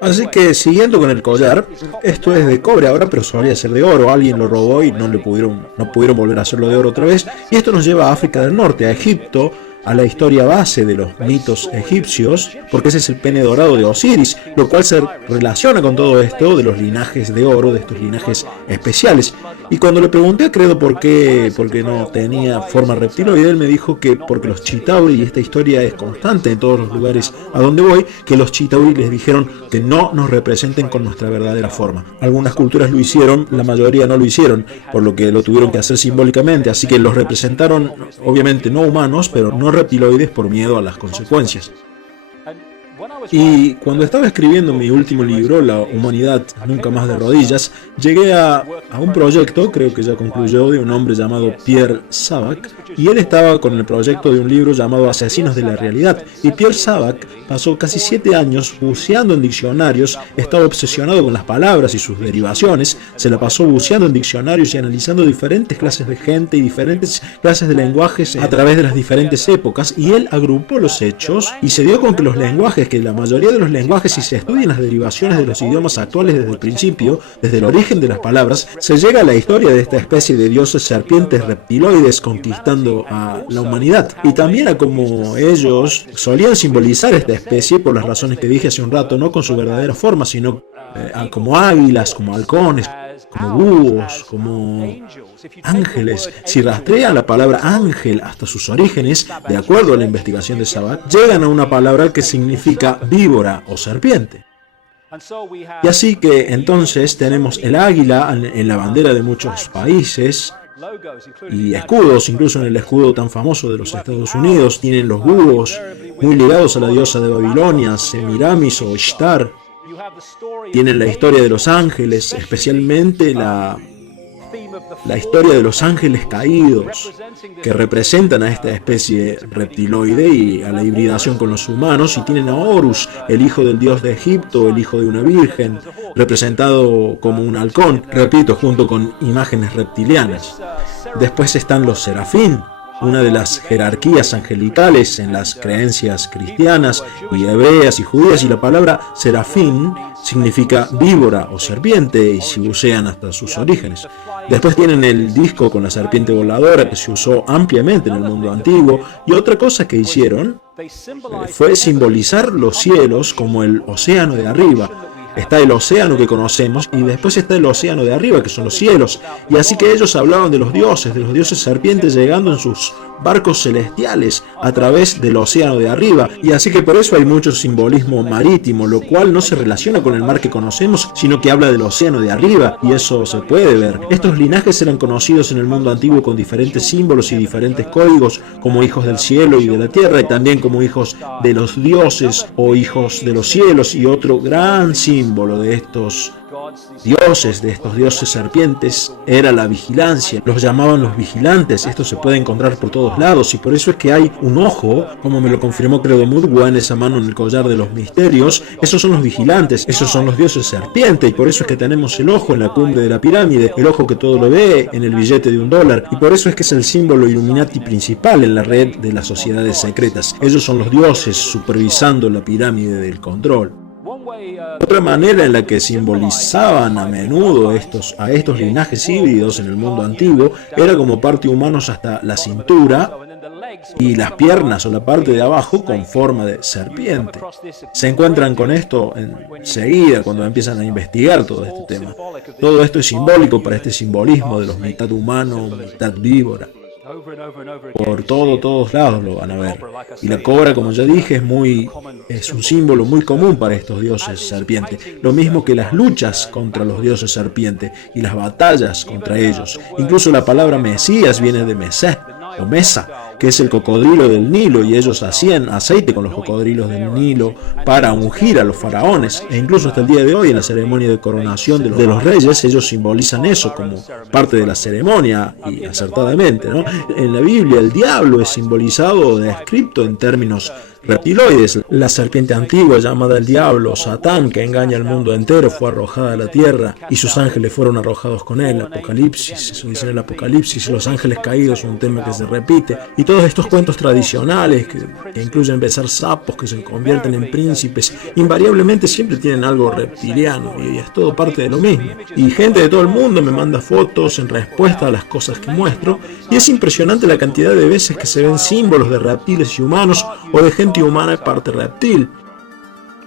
Así que siguiendo con el collar, esto es de cobre ahora, pero solía ser de oro. Alguien lo robó y no pudieron volver a hacerlo de oro otra vez. Y esto nos lleva a África del Norte, a Egipto, a la historia base de los mitos egipcios, porque ese es el pene dorado de Osiris, lo cual se relaciona con todo esto de los linajes de oro, de estos linajes especiales. Y cuando le pregunté a Credo por qué no tenía forma reptiloide, él me dijo que porque los Chitauri, y esta historia es constante en todos los lugares a donde voy, que los Chitauri les dijeron que no nos representen con nuestra verdadera forma. Algunas culturas lo hicieron, la mayoría no lo hicieron, por lo que lo tuvieron que hacer simbólicamente, así que los representaron, obviamente no humanos, pero no reptiloides por miedo a las consecuencias. Y cuando estaba escribiendo mi último libro, La humanidad nunca más de rodillas, llegué a un proyecto, creo que ya concluyó, de un hombre llamado Pierre Sabac, y él estaba con el proyecto de un libro llamado Asesinos de la Realidad. Y Pierre Sabac pasó casi 7 años buceando en diccionarios, estaba obsesionado con las palabras y sus derivaciones, se la pasó buceando en diccionarios y analizando diferentes clases de gente y diferentes clases de lenguajes a través de las diferentes épocas, y él agrupó los hechos y se dio con que los lenguajes, que la mayoría de los lenguajes, si se estudian las derivaciones de los idiomas actuales desde el principio, desde el origen de las palabras, se llega a la historia de esta especie de dioses serpientes reptiloides conquistando a la humanidad, y también a cómo ellos solían simbolizar esta especie por las razones que dije hace un rato, no con su verdadera forma, sino como águilas, como halcones, como búhos, como ángeles. Si rastrean la palabra ángel hasta sus orígenes, de acuerdo a la investigación de Sabac, llegan a una palabra que significa víbora o serpiente. Y así que entonces tenemos el águila en la bandera de muchos países, y escudos, incluso en el escudo tan famoso de los Estados Unidos, tienen los búhos, muy ligados a la diosa de Babilonia, Semiramis o Ishtar. Tienen la historia de los ángeles, especialmente la historia de los ángeles caídos, que representan a esta especie reptiloide y a la hibridación con los humanos, y tienen a Horus, el hijo del dios de Egipto, el hijo de una virgen, representado como un halcón, repito, junto con imágenes reptilianas. Después están los serafín, una de las jerarquías angelicales en las creencias cristianas y hebreas y judías, y la palabra serafín significa víbora o serpiente, y se bucean hasta sus orígenes. Después tienen el disco con la serpiente voladora, que se usó ampliamente en el mundo antiguo, y otra cosa que hicieron fue simbolizar los cielos como el océano de arriba. Está el océano que conocemos y después está el océano de arriba, que son los cielos. Y así que ellos hablaban de los dioses serpientes llegando en sus barcos celestiales a través del océano de arriba. Y así que por eso hay mucho simbolismo marítimo, lo cual no se relaciona con el mar que conocemos, sino que habla del océano de arriba, y eso se puede ver. Estos linajes eran conocidos en el mundo antiguo con diferentes símbolos y diferentes códigos, como hijos del cielo y de la tierra, y también como hijos de los dioses o hijos de los cielos. Y otro gran símbolo de estos dioses serpientes era la vigilancia. Los llamaban los vigilantes. Esto se puede encontrar por todos lados, y por eso es que hay un ojo, como me lo confirmó Credo Mutwa, en esa mano en el collar de los misterios. Esos son los vigilantes, esos son los dioses serpiente, y por eso es que tenemos el ojo en la cumbre de la pirámide, el ojo que todo lo ve en el billete de $1, y por eso es que es el símbolo Illuminati principal en la red de las sociedades secretas. Ellos son los dioses supervisando la pirámide del control. Otra manera en la que simbolizaban a menudo a estos linajes híbridos en el mundo antiguo era como parte humanos hasta la cintura y las piernas o la parte de abajo con forma de serpiente. Se encuentran con esto enseguida cuando empiezan a investigar todo este tema. Todo esto es simbólico para este simbolismo de los mitad humano, mitad víbora. Por todos lados lo van a ver. Y la cobra, como ya dije, es un símbolo muy común para estos dioses serpiente. Lo mismo que las luchas contra los dioses serpiente y las batallas contra ellos. Incluso la palabra Mesías viene de Mesé o Mesa, que es el cocodrilo del Nilo, y ellos hacían aceite con los cocodrilos del Nilo para ungir a los faraones. E incluso hasta el día de hoy, en la ceremonia de coronación de los reyes, ellos simbolizan eso como parte de la ceremonia, y acertadamente, ¿no? En la Biblia el diablo es simbolizado o descrito en términos reptiloides. La serpiente antigua llamada el diablo, Satán, que engaña al mundo entero, fue arrojada a la tierra y sus ángeles fueron arrojados con él. Apocalipsis, eso dice en el Apocalipsis. Los ángeles caídos, un tema que se repite. Y todos estos cuentos tradicionales que incluyen besar sapos que se convierten en príncipes, invariablemente siempre tienen algo reptiliano y es todo parte de lo mismo. Y gente de todo el mundo me manda fotos en respuesta a las cosas que muestro y es impresionante la cantidad de veces que se ven símbolos de reptiles y humanos o de gente humana en parte reptil.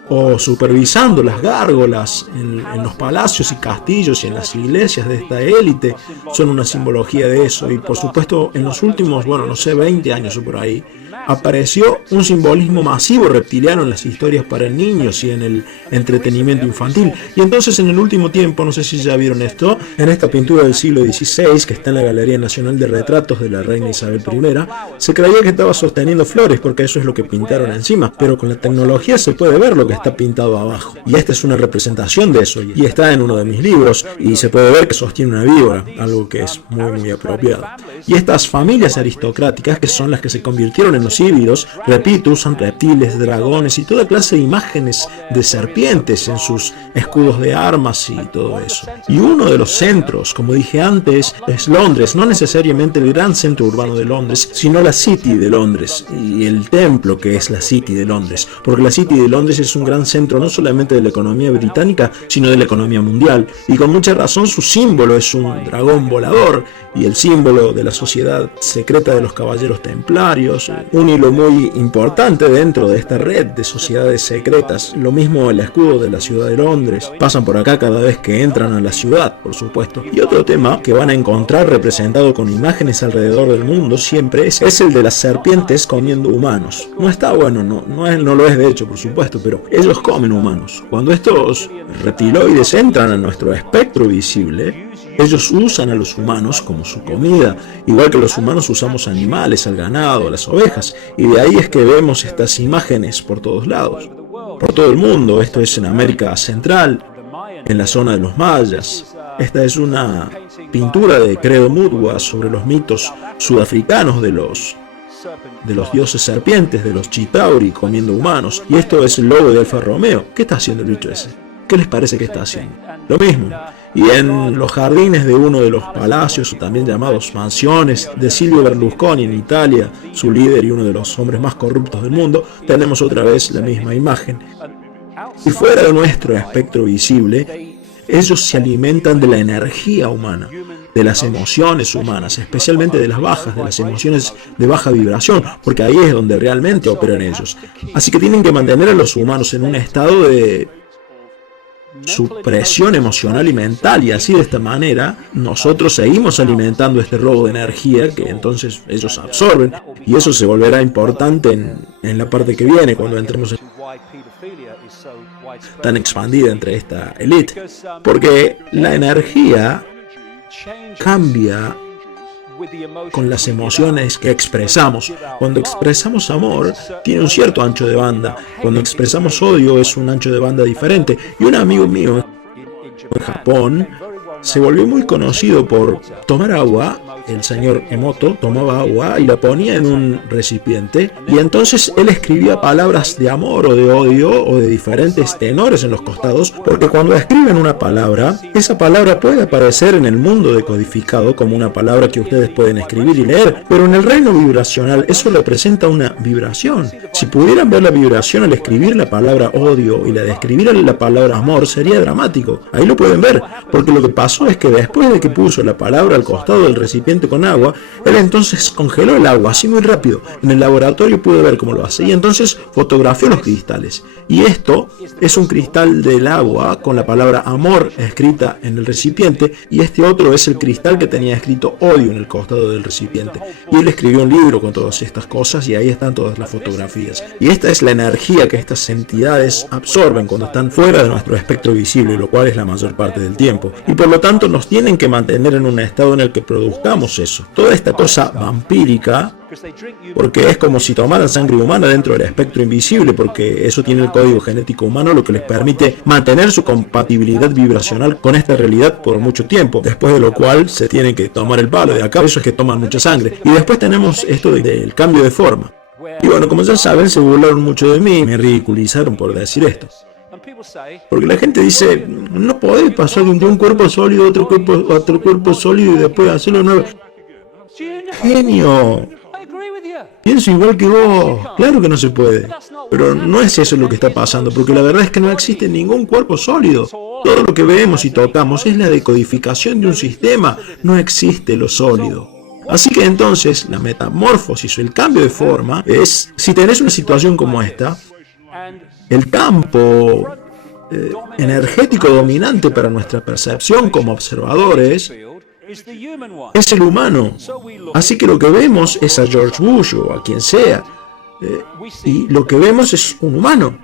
O supervisando las gárgolas en los palacios y castillos y en las iglesias de esta élite son una simbología de eso. Y por supuesto en los últimos, 20 años o por ahí, apareció un simbolismo masivo reptiliano en las historias para niños y en el entretenimiento infantil. Y entonces en el último tiempo, no sé si ya vieron esto, en esta pintura del siglo XVI que está en la Galería Nacional de Retratos de la Reina Isabel I, se creía que estaba sosteniendo flores porque eso es lo que pintaron encima, pero con la tecnología se puede ver lo que está pintado abajo. Y esta es una representación de eso y está en uno de mis libros y se puede ver que sostiene una víbora, algo que es muy apropiado. Y estas familias aristocráticas, que son las que se convirtieron en los híbridos, repito, usan reptiles, dragones y toda clase de imágenes de serpientes en sus escudos de armas y todo eso. Y uno de los centros, como dije antes, es Londres, no necesariamente el gran centro urbano de Londres, sino la City de Londres y el templo que es la City de Londres, porque la City de Londres es un gran centro no solamente de la economía británica, sino de la economía mundial, y con mucha razón su símbolo es un dragón volador y el símbolo de la sociedad secreta de los caballeros templarios, un hilo muy importante dentro de esta red de sociedades secretas. Lo mismo el escudo de la ciudad de Londres, pasan por acá cada vez que entran a la ciudad, por supuesto. Y otro tema que van a encontrar representado con imágenes alrededor del mundo siempre es el de las serpientes comiendo humanos. No está bueno, no lo es de hecho, por supuesto, pero ellos comen humanos. Cuando estos reptiloides entran a nuestro espectro visible, ellos usan a los humanos como su comida, igual que los humanos usamos animales, al ganado, a las ovejas, y de ahí es que vemos estas imágenes por todos lados, por todo el mundo. Esto es en América Central, en la zona de los mayas. Esta es una pintura de Credo Mutwa sobre los mitos sudafricanos de los dioses serpientes, de los Chitauri comiendo humanos, y esto es el logo de Alfa Romeo. ¿Qué está haciendo el bicho ese? ¿Qué les parece que está haciendo? Lo mismo. Y en los jardines de uno de los palacios, también llamados mansiones, de Silvio Berlusconi en Italia, su líder y uno de los hombres más corruptos del mundo, tenemos otra vez la misma imagen. Y fuera de nuestro espectro visible, ellos se alimentan de la energía humana, de las emociones humanas, especialmente de las bajas, de las emociones de baja vibración, porque ahí es donde realmente operan ellos. Así que tienen que mantener a los humanos en un estado de supresión emocional y mental, y así de esta manera nosotros seguimos alimentando este robo de energía que entonces ellos absorben, y eso se volverá importante en la parte que viene cuando entremos tan expandida entre esta élite, porque la energía cambia con las emociones que expresamos. Cuando expresamos amor, tiene un cierto ancho de banda. Cuando expresamos odio, es un ancho de banda diferente. Y un amigo mío en Japón se volvió muy conocido por tomar agua. El señor Emoto tomaba agua y la ponía en un recipiente, y entonces él escribía palabras de amor o de odio o de diferentes tenores en los costados, porque cuando escriben una palabra, esa palabra puede aparecer en el mundo decodificado como una palabra que ustedes pueden escribir y leer, pero en el reino vibracional eso representa una vibración. Si pudieran ver la vibración al escribir la palabra odio y la de escribir la palabra amor, sería dramático. Ahí lo pueden ver, porque lo que pasó es que después de que puso la palabra al costado del recipiente con agua, él entonces congeló el agua así muy rápido. En el laboratorio pude ver cómo lo hace y entonces fotografió los cristales. Y esto es un cristal del agua con la palabra amor escrita en el recipiente, y este otro es el cristal que tenía escrito odio en el costado del recipiente. Y él escribió un libro con todas estas cosas y ahí están todas las fotografías. Y esta es la energía que estas entidades absorben cuando están fuera de nuestro espectro visible, lo cual es la mayor parte del tiempo. Y por lo tanto nos tienen que mantener en un estado en el que produzcamos eso. Toda esta cosa vampírica, porque es como si tomaran sangre humana dentro del espectro invisible, porque eso tiene el código genético humano, lo que les permite mantener su compatibilidad vibracional con esta realidad por mucho tiempo, después de lo cual se tienen que tomar el palo de acá. Eso es que toman mucha sangre. Y después tenemos esto del cambio de forma. Y bueno, como ya saben, se burlaron mucho de mí, me ridiculizaron por decir esto. Porque la gente dice, no podés pasar de un cuerpo sólido a otro cuerpo sólido y después hacerlo nuevo. ¡Genio! Pienso igual que vos, claro que no se puede, pero no es eso lo que está pasando, porque la verdad es que no existe ningún cuerpo sólido. Todo lo que vemos y tocamos es la decodificación de un sistema, no existe lo sólido. Así que entonces la metamorfosis o el cambio de forma es, si tenés una situación como esta, el campo energético dominante para nuestra percepción como observadores es el humano. Así que lo que vemos es a George Bush o a quien sea, y lo que vemos es un humano.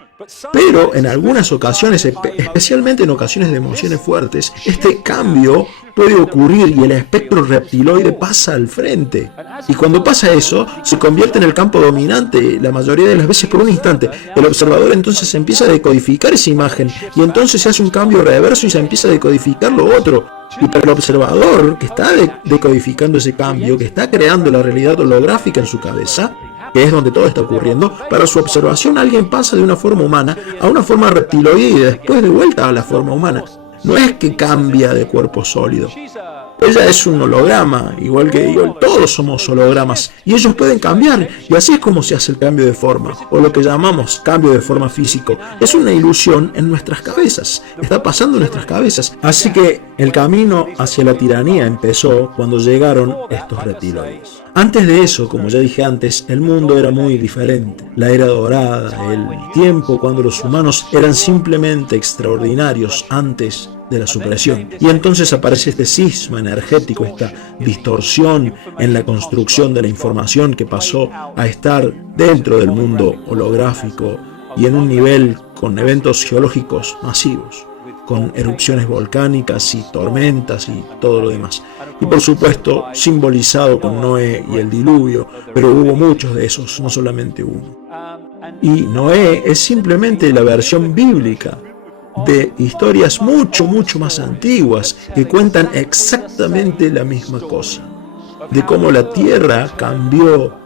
Pero en algunas ocasiones, especialmente en ocasiones de emociones fuertes, este cambio puede ocurrir y el espectro reptiloide pasa al frente. Y cuando pasa eso, se convierte en el campo dominante la mayoría de las veces por un instante. El observador entonces empieza a decodificar esa imagen y entonces se hace un cambio reverso y se empieza a decodificar lo otro. Y para el observador que está decodificando ese cambio, que está creando la realidad holográfica en su cabeza, que es donde todo está ocurriendo, para su observación alguien pasa de una forma humana a una forma reptiloide y después de vuelta a la forma humana. No es que cambia de cuerpo sólido. Ella es un holograma, igual que yo, todos somos hologramas, y ellos pueden cambiar, y así es como se hace el cambio de forma, o lo que llamamos cambio de forma físico. Es una ilusión en nuestras cabezas, está pasando en nuestras cabezas. Así que el camino hacia la tiranía empezó cuando llegaron estos reptiloides. Antes de eso, como ya dije antes, el mundo era muy diferente. La era dorada, el tiempo cuando los humanos eran simplemente extraordinarios antes de la supresión. Y entonces aparece este cisma energético, esta distorsión en la construcción de la información que pasó a estar dentro del mundo holográfico y en un nivel con eventos geológicos masivos, con erupciones volcánicas y tormentas y todo lo demás. Y por supuesto simbolizado con Noé y el diluvio, pero hubo muchos de esos, no solamente uno. Y Noé es simplemente la versión bíblica de historias mucho más antiguas que cuentan exactamente la misma cosa, de cómo la tierra cambió,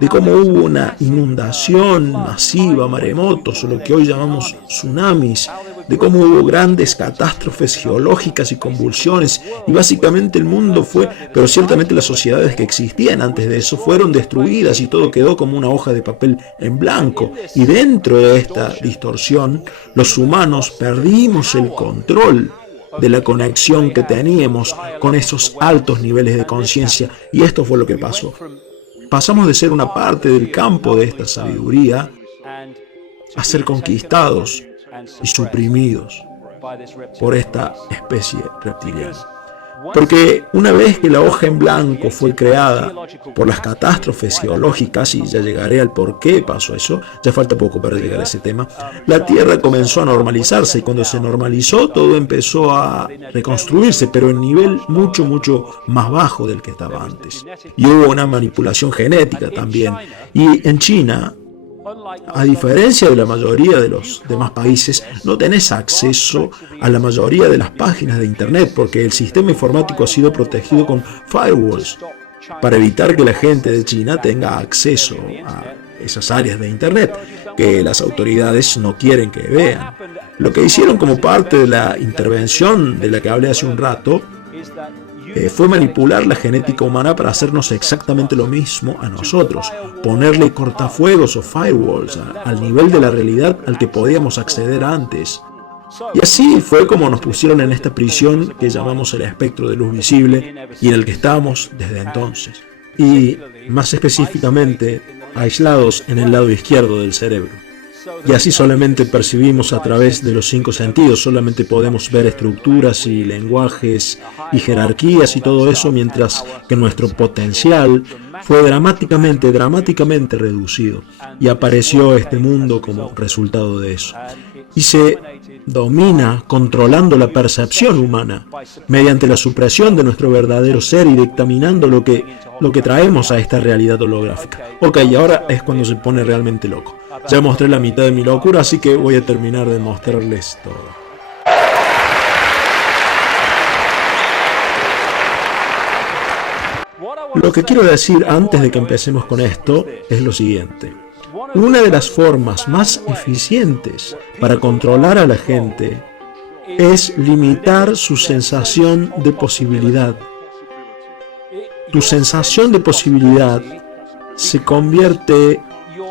de cómo hubo una inundación masiva, maremotos o lo que hoy llamamos tsunamis, de cómo hubo grandes catástrofes geológicas y convulsiones, y básicamente el mundo fue, pero ciertamente las sociedades que existían antes de eso fueron destruidas y todo quedó como una hoja de papel en blanco. Y dentro de esta distorsión, los humanos perdimos el control de la conexión que teníamos con esos altos niveles de conciencia, y esto fue lo que pasó. Pasamos de ser una parte del campo de esta sabiduría a ser conquistados y suprimidos por esta especie reptiliana. Porque una vez que la hoja en blanco fue creada por las catástrofes geológicas, y ya llegaré al por qué pasó eso, ya falta poco para llegar a ese tema, la Tierra comenzó a normalizarse, y cuando se normalizó todo empezó a reconstruirse, pero en nivel mucho más bajo del que estaba antes. Y hubo una manipulación genética también. Y en China, a diferencia de la mayoría de los demás países, no tenés acceso a la mayoría de las páginas de internet porque el sistema informático ha sido protegido con firewalls para evitar que la gente de China tenga acceso a esas áreas de internet que las autoridades no quieren que vean. Lo que hicieron como parte de la intervención de la que hablé hace un rato fue manipular la genética humana para hacernos exactamente lo mismo a nosotros, ponerle cortafuegos o firewalls al nivel de la realidad al que podíamos acceder antes. Y así fue como nos pusieron en esta prisión que llamamos el espectro de luz visible y en el que estamos desde entonces. Y más específicamente, aislados en el lado izquierdo del cerebro. Y así solamente percibimos a través de los 5 sentidos, solamente podemos ver estructuras y lenguajes y jerarquías y todo eso, mientras que nuestro potencial fue dramáticamente reducido. Y apareció este mundo como resultado de eso. Y se domina controlando la percepción humana mediante la supresión de nuestro verdadero ser y dictaminando lo que traemos a esta realidad holográfica. Ok, y ahora es cuando se pone realmente loco. Ya mostré la mitad de mi locura, así que voy a terminar de mostrarles todo. Lo que quiero decir antes de que empecemos con esto es lo siguiente. Una de las formas más eficientes para controlar a la gente es limitar su sensación de posibilidad. Tu sensación de posibilidad se convierte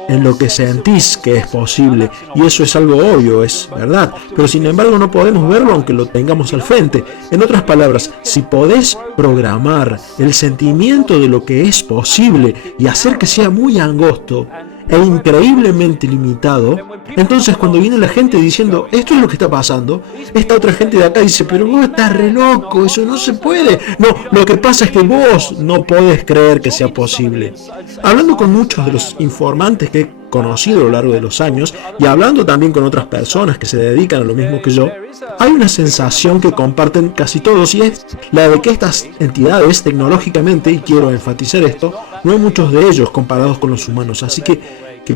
en lo que sentís que es posible, y eso es algo obvio, es verdad, pero sin embargo no podemos verlo aunque lo tengamos al frente. En otras palabras, si podés programar el sentimiento de lo que es posible y hacer que sea muy angosto e increíblemente limitado, entonces cuando viene la gente diciendo esto es lo que está pasando, esta otra gente de acá dice, pero vos estás re loco, eso no se puede. No, lo que pasa es que vos no podés creer que sea posible. Hablando con muchos de los informantes que he conocido a lo largo de los años y hablando también con otras personas que se dedican a lo mismo que yo, hay una sensación que comparten casi todos, y es la de que estas entidades tecnológicamente, y quiero enfatizar esto, no hay muchos de ellos comparados con los humanos, así que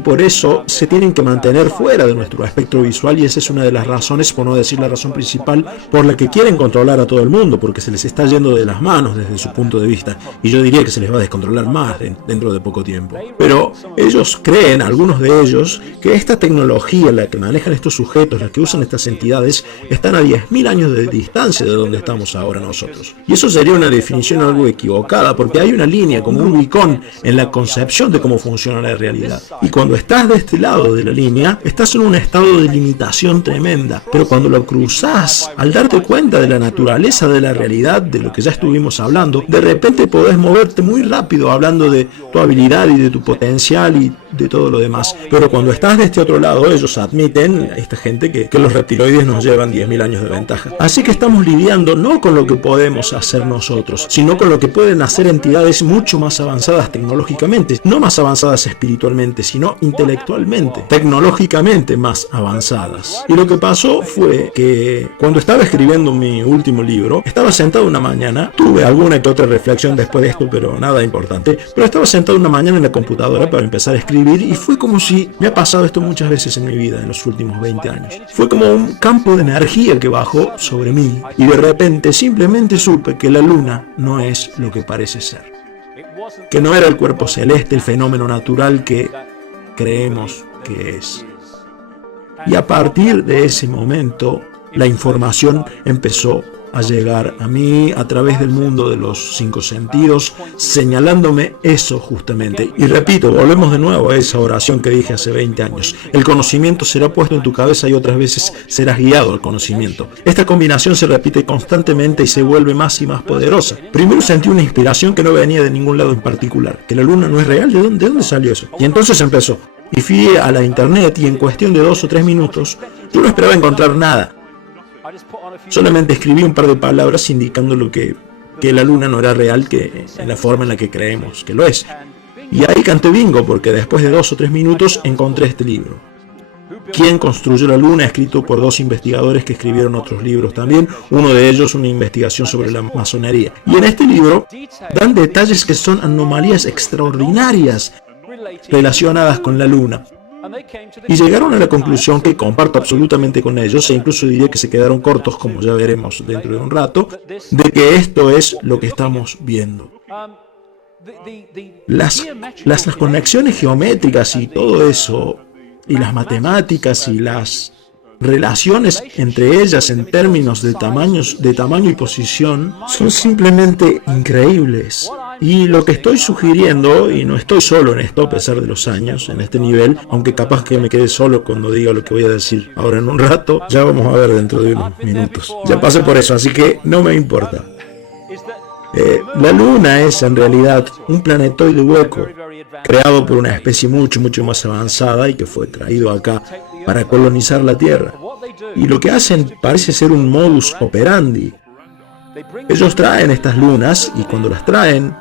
por eso se tienen que mantener fuera de nuestro espectro visual, y esa es una de las razones, por no decir la razón principal, por la que quieren controlar a todo el mundo, porque se les está yendo de las manos desde su punto de vista, y yo diría que se les va a descontrolar más dentro de poco tiempo. Pero ellos creen, algunos de ellos, que esta tecnología, la que manejan estos sujetos, la que usan estas entidades, están a 10.000 años de distancia de donde estamos ahora nosotros. Y eso sería una definición algo equivocada, porque hay una línea, como un Rubicón, en la concepción de cómo funciona la realidad. Y cuando estás de este lado de la línea, estás en un estado de limitación tremenda. Pero cuando lo cruzás, al darte cuenta de la naturaleza de la realidad, de lo que ya estuvimos hablando, de repente podés moverte muy rápido hablando de tu habilidad y de tu potencial y de todo lo demás. Pero cuando estás de este otro lado, ellos admiten, esta gente, que los reptiloides nos llevan 10.000 años de ventaja. Así que estamos lidiando no con lo que podemos hacer nosotros, sino con lo que pueden hacer entidades mucho más avanzadas tecnológicamente, no más avanzadas espiritualmente, sino intelectualmente, tecnológicamente más avanzadas. Y lo que pasó fue que cuando estaba escribiendo mi último libro, estaba sentado una mañana, tuve alguna que otra reflexión después de esto, pero nada importante, pero estaba sentado una mañana en la computadora para empezar a escribir, y fue como si, me ha pasado esto muchas veces en mi vida en los últimos 20 años, fue como un campo de energía que bajó sobre mí, y de repente simplemente supe que la luna no es lo que parece ser, que no era el cuerpo celeste, el fenómeno natural que creemos que es. Y a partir de ese momento, la información empezó a llegar a mí a través del mundo de los 5 sentidos, señalándome eso justamente. Y repito, volvemos de nuevo a esa oración que dije hace 20 años. El conocimiento será puesto en tu cabeza y otras veces serás guiado al conocimiento. Esta combinación se repite constantemente y se vuelve más y más poderosa. Primero sentí una inspiración que no venía de ningún lado en particular, que la luna no es real. ¿De dónde salió eso? Y entonces empezó. Y fui a la internet y en cuestión de 2 o 3 minutos, yo no esperaba encontrar nada. Solamente escribí un par de palabras indicando que la luna no era real, que en la forma en la que creemos que lo es. Y ahí canté bingo, porque después de 2 o 3 minutos encontré este libro. ¿Quién construyó la luna?, escrito por 2 investigadores que escribieron otros libros también, uno de ellos una investigación sobre la masonería. Y en este libro dan detalles que son anomalías extraordinarias relacionadas con la luna. Y llegaron a la conclusión que comparto absolutamente con ellos, e incluso diría que se quedaron cortos, como ya veremos dentro de un rato, de que esto es lo que estamos viendo. Las conexiones geométricas y todo eso, y las matemáticas y las relaciones entre ellas en términos de tamaño y posición, son simplemente increíbles. Y lo que estoy sugiriendo, y no estoy solo en esto a pesar de los años, en este nivel, aunque capaz que me quede solo cuando diga lo que voy a decir ahora en un rato, ya vamos a ver dentro de unos minutos. Ya pasé por eso, así que no me importa. La luna es en realidad un planetoide hueco, creado por una especie mucho más avanzada y que fue traído acá para colonizar la Tierra. Y lo que hacen parece ser un modus operandi. Ellos traen estas lunas, y cuando las traen,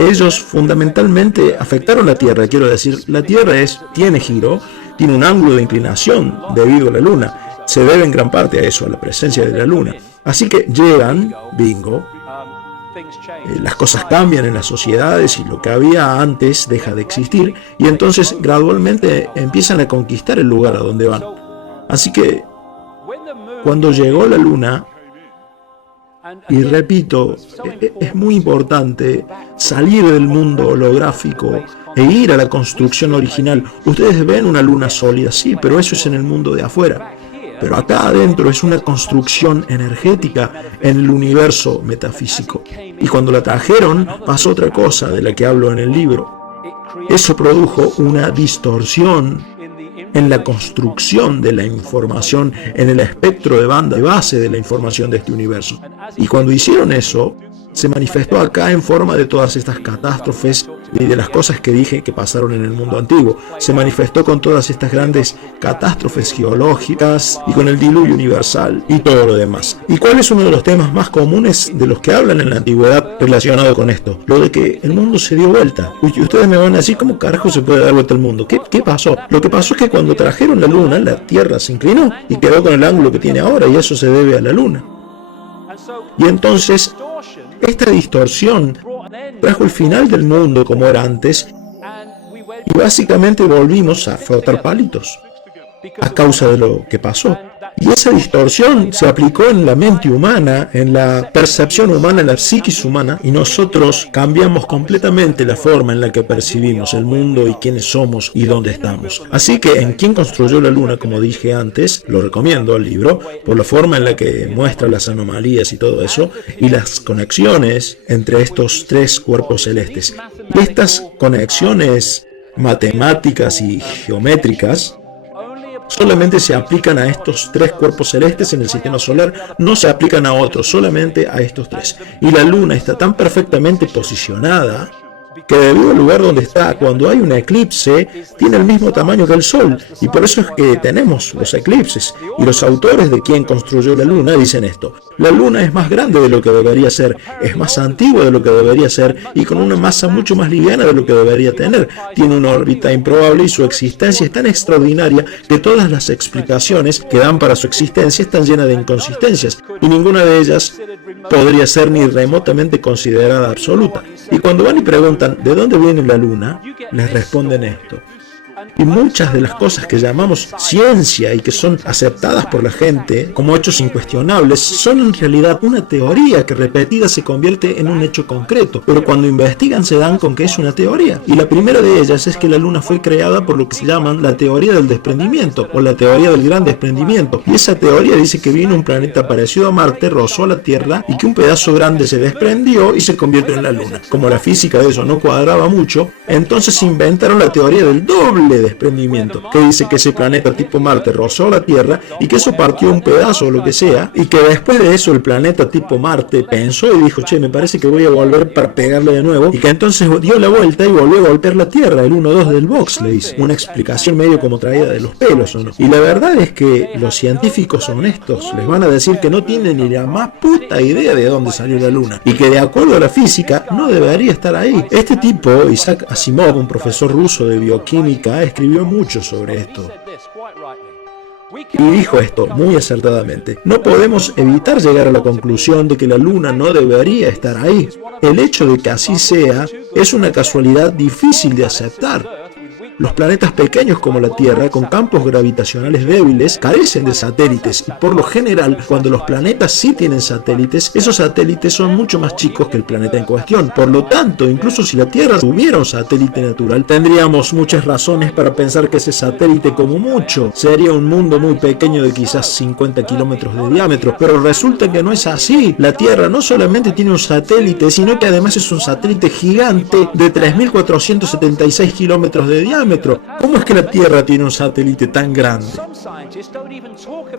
ellos fundamentalmente afectaron la Tierra. Quiero decir, la Tierra tiene giro, tiene un ángulo de inclinación debido a la luna. Se debe en gran parte a eso, a la presencia de la luna. Así que llegan, bingo, las cosas cambian en las sociedades y lo que había antes deja de existir, y entonces gradualmente empiezan a conquistar el lugar a donde van. Así que cuando llegó la luna, y repito, es muy importante salir del mundo holográfico e ir a la construcción original. Ustedes ven una luna sólida, sí, pero eso es en el mundo de afuera. Pero acá adentro es una construcción energética en el universo metafísico. Y cuando la trajeron, pasó otra cosa de la que hablo en el libro. Eso produjo una distorsión en la construcción de la información, en el espectro de banda de base de la información de este universo. Y cuando hicieron eso, se manifestó acá en forma de todas estas catástrofes y de las cosas que dije que pasaron en el mundo antiguo. Se manifestó con todas estas grandes catástrofes geológicas y con el diluvio universal y todo lo demás. ¿Y cuál es uno de los temas más comunes de los que hablan en la antigüedad relacionado con esto? Lo de que el mundo se dio vuelta. Y ustedes me van a decir, ¿cómo carajo se puede dar vuelta el mundo? ¿Qué pasó? Lo que pasó es que cuando trajeron la luna, la Tierra se inclinó y quedó con el ángulo que tiene ahora, y eso se debe a la luna. Y entonces, esta distorsión trajo el final del mundo como era antes, y básicamente volvimos a frotar palitos a causa de lo que pasó. Y esa distorsión se aplicó en la mente humana, en la percepción humana, en la psiquis humana, y nosotros cambiamos completamente la forma en la que percibimos el mundo y quiénes somos y dónde estamos. Así que en Quién construyó la luna, como dije antes, lo recomiendo el libro, por la forma en la que muestra las anomalías y todo eso, y las conexiones entre estos tres cuerpos celestes. Y estas conexiones matemáticas y geométricas solamente se aplican a estos tres cuerpos celestes en el sistema solar, no se aplican a otros, solamente a estos tres. Y la luna está tan perfectamente posicionada que debido al lugar donde está, cuando hay un eclipse, tiene el mismo tamaño que el Sol, y por eso es que tenemos los eclipses. Y los autores de Quién construyó la luna dicen esto: la luna es más grande de lo que debería ser, es más antigua de lo que debería ser, y con una masa mucho más liviana de lo que debería tener. Tiene una órbita improbable y su existencia es tan extraordinaria que todas las explicaciones que dan para su existencia están llenas de inconsistencias, y ninguna de ellas podría ser ni remotamente considerada absoluta. Y cuando van y preguntan ¿de dónde viene la luna?, les responden esto. Y muchas de las cosas que llamamos ciencia y que son aceptadas por la gente como hechos incuestionables son en realidad una teoría que repetida se convierte en un hecho concreto, pero cuando investigan se dan con que es una teoría. Y la primera de ellas es que la luna fue creada por lo que se llaman la teoría del desprendimiento o la teoría del gran desprendimiento. Y esa teoría dice que vino un planeta parecido a Marte, rozó a la Tierra y que un pedazo grande se desprendió y se convirtió en la luna. Como la física de eso no cuadraba mucho, entonces inventaron la teoría del doble desprendimiento, que dice que ese planeta tipo Marte rozó la Tierra y que eso partió un pedazo o lo que sea, y que después de eso el planeta tipo Marte pensó y dijo, che, me parece que voy a volver para pegarle de nuevo, y que entonces dio la vuelta y volvió a golpear la Tierra, el 1-2 del box, le dice. Una explicación medio como traída de los pelos, ¿o no? Y la verdad es que los científicos honestos les van a decir que no tienen ni la más puta idea de dónde salió la luna, y que de acuerdo a la física no debería estar ahí. Este tipo, Isaac Asimov, un profesor ruso de bioquímica, escribió mucho sobre esto. Y dijo esto muy acertadamente: no podemos evitar llegar a la conclusión de que la luna no debería estar ahí. El hecho de que así sea es una casualidad difícil de aceptar. Los planetas pequeños como la Tierra, con campos gravitacionales débiles, carecen de satélites, y por lo general, cuando los planetas sí tienen satélites, esos satélites son mucho más chicos que el planeta en cuestión. Por lo tanto, incluso si la Tierra tuviera un satélite natural, tendríamos muchas razones para pensar que ese satélite, como mucho, sería un mundo muy pequeño de quizás 50 kilómetros de diámetro. Pero resulta que no es así. La Tierra no solamente tiene un satélite, sino que además es un satélite gigante de 3.476 kilómetros de diámetro. ¿Cómo es que la Tierra tiene un satélite tan grande?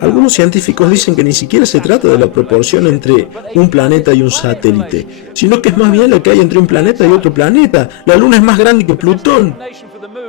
Algunos científicos dicen que ni siquiera se trata de la proporción entre un planeta y un satélite, sino que es más bien la que hay entre un planeta y otro planeta. La Luna es más grande que Plutón.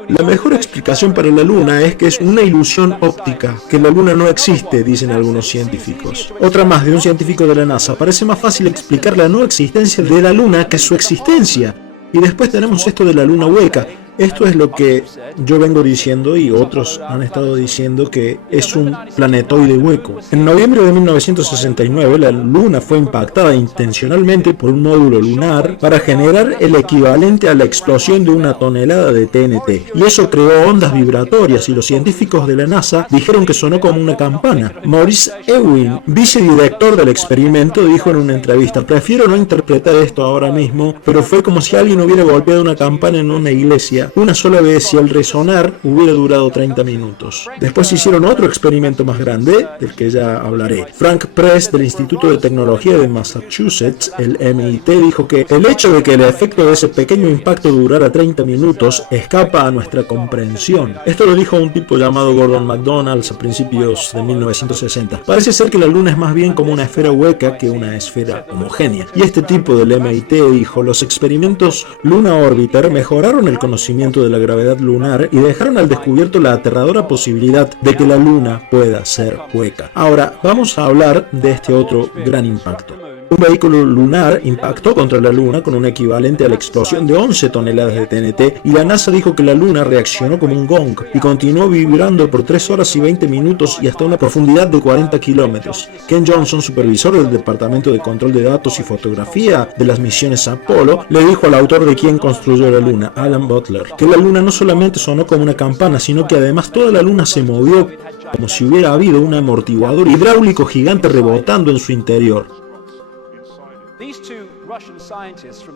La mejor explicación para la Luna es que es una ilusión óptica, que la Luna no existe, dicen algunos científicos. Otra más, de un científico de la NASA: parece más fácil explicar la no existencia de la Luna que su existencia. Y después tenemos esto de la luna hueca. Esto es lo que yo vengo diciendo y otros han estado diciendo, que es un planetoide hueco. En noviembre de 1969 la luna fue impactada intencionalmente por un módulo lunar para generar el equivalente a la explosión de una tonelada de TNT. Y eso creó ondas vibratorias y los científicos de la NASA dijeron que sonó como una campana. Maurice Ewing, vicedirector del experimento, dijo en una entrevista: prefiero no interpretar esto ahora mismo, pero fue como si alguien hubiera golpeado una campana en una iglesia frecuencia una sola vez y al resonar hubiera durado 30 minutos. Después hicieron otro experimento más grande, del que ya hablaré. Frank Press del Instituto de Tecnología de Massachusetts, el MIT, dijo que el hecho de que el efecto de ese pequeño impacto durara 30 minutos escapa a nuestra comprensión. Esto lo dijo un tipo llamado Gordon McDonald a principios de 1960. Parece ser que la Luna es más bien como una esfera hueca que una esfera homogénea. Y este tipo del MIT dijo: los experimentos Luna Orbiter mejoraron el conocimiento de la gravedad lunar y dejaron al descubierto la aterradora posibilidad de que la Luna pueda ser hueca. Ahora, vamos a hablar de este otro gran impacto. Un vehículo lunar impactó contra la Luna con un equivalente a la explosión de 11 toneladas de TNT y la NASA dijo que la Luna reaccionó como un gong y continuó vibrando por 3 horas y 20 minutos y hasta una profundidad de 40 kilómetros. Ken Johnson, supervisor del Departamento de Control de Datos y Fotografía de las misiones Apolo, le dijo al autor de Quién construyó la Luna, Alan Butler, que la Luna no solamente sonó como una campana, sino que además toda la Luna se movió como si hubiera habido un amortiguador hidráulico gigante rebotando en su interior.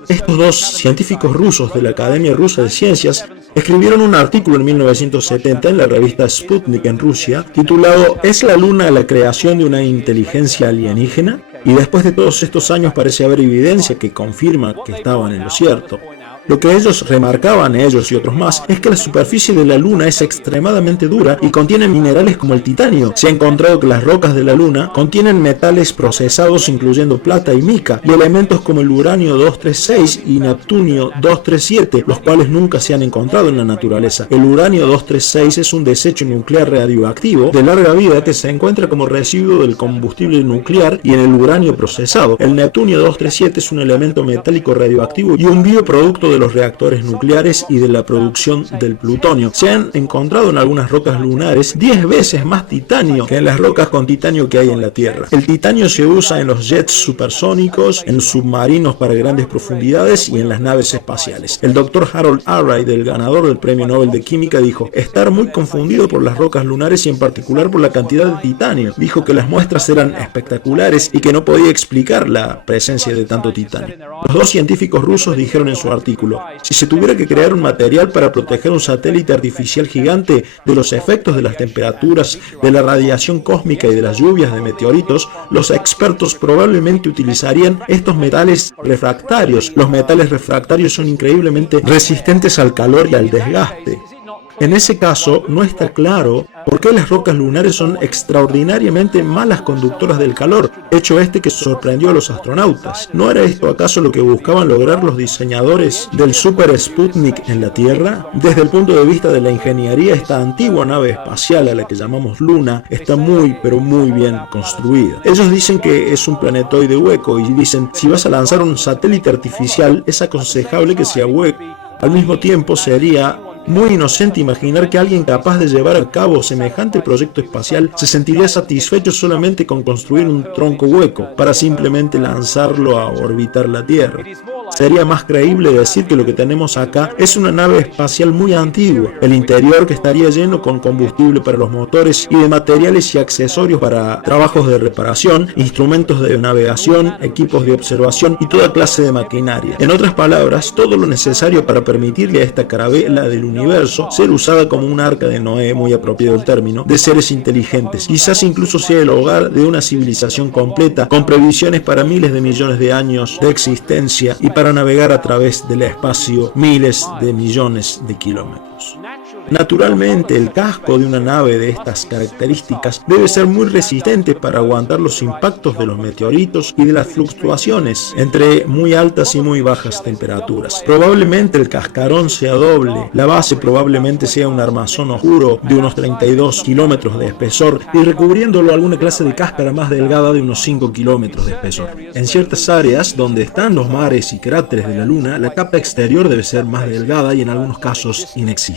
Estos dos científicos rusos de la Academia Rusa de Ciencias escribieron un artículo en 1970 en la revista Sputnik en Rusia, titulado ¿Es la Luna la creación de una inteligencia alienígena? Y después de todos estos años parece haber evidencia que confirma que estaban en lo cierto. Lo que ellos remarcaban, ellos y otros más, es que la superficie de la Luna es extremadamente dura y contiene minerales como el titanio. Se ha encontrado que las rocas de la Luna contienen metales procesados incluyendo plata y mica, y elementos como el uranio 236 y neptunio 237, los cuales nunca se han encontrado en la naturaleza. El uranio 236 es un desecho nuclear radioactivo de larga vida que se encuentra como residuo del combustible nuclear y en el uranio procesado. El neptunio 237 es un elemento metálico radioactivo y un bioproducto de los reactores nucleares y de la producción del plutonio. Se han encontrado en algunas rocas lunares 10 veces más titanio que en las rocas con titanio que hay en la Tierra. El titanio se usa en los jets supersónicos, en submarinos para grandes profundidades y en las naves espaciales. El doctor Harold Urey, el ganador del Premio Nobel de Química, dijo estar muy confundido por las rocas lunares y en particular por la cantidad de titanio. Dijo que las muestras eran espectaculares y que no podía explicar la presencia de tanto titanio. Los dos científicos rusos dijeron en su artículo: si se tuviera que crear un material para proteger un satélite artificial gigante de los efectos de las temperaturas, de la radiación cósmica y de las lluvias de meteoritos, los expertos probablemente utilizarían estos metales refractarios. Los metales refractarios son increíblemente resistentes al calor y al desgaste. En ese caso, no está claro por qué las rocas lunares son extraordinariamente malas conductoras del calor, hecho que sorprendió a los astronautas. ¿No era esto acaso lo que buscaban lograr los diseñadores del Super Sputnik en la Tierra? Desde el punto de vista de la ingeniería, esta antigua nave espacial a la que llamamos Luna está muy, pero muy bien construida. Ellos dicen que es un planetoide hueco y dicen, si vas a lanzar un satélite artificial, es aconsejable que sea hueco. Al mismo tiempo, sería muy inocente imaginar que alguien capaz de llevar a cabo semejante proyecto espacial se sentiría satisfecho solamente con construir un tronco hueco para simplemente lanzarlo a orbitar la Tierra. Sería más creíble decir que lo que tenemos acá es una nave espacial muy antigua, el interior que estaría lleno con combustible para los motores y de materiales y accesorios para trabajos de reparación, instrumentos de navegación, equipos de observación y toda clase de maquinaria. En otras palabras, todo lo necesario para permitirle a esta carabela del universo ser usada como un arca de Noé, muy apropiado el término, de seres inteligentes. Quizás incluso sea el hogar de una civilización completa, con previsiones para miles de millones de años de existencia y para navegar a través del espacio miles de millones de kilómetros. Naturalmente, el casco de una nave de estas características debe ser muy resistente para aguantar los impactos de los meteoritos y de las fluctuaciones entre muy altas y muy bajas temperaturas. Probablemente el cascarón sea doble, la base probablemente sea un armazón oscuro de unos 32 kilómetros de espesor y recubriéndolo alguna clase de cáscara más delgada de unos 5 kilómetros de espesor. En ciertas áreas donde están los mares y cráteres de la Luna, la capa exterior debe ser más delgada y en algunos casos inexistente.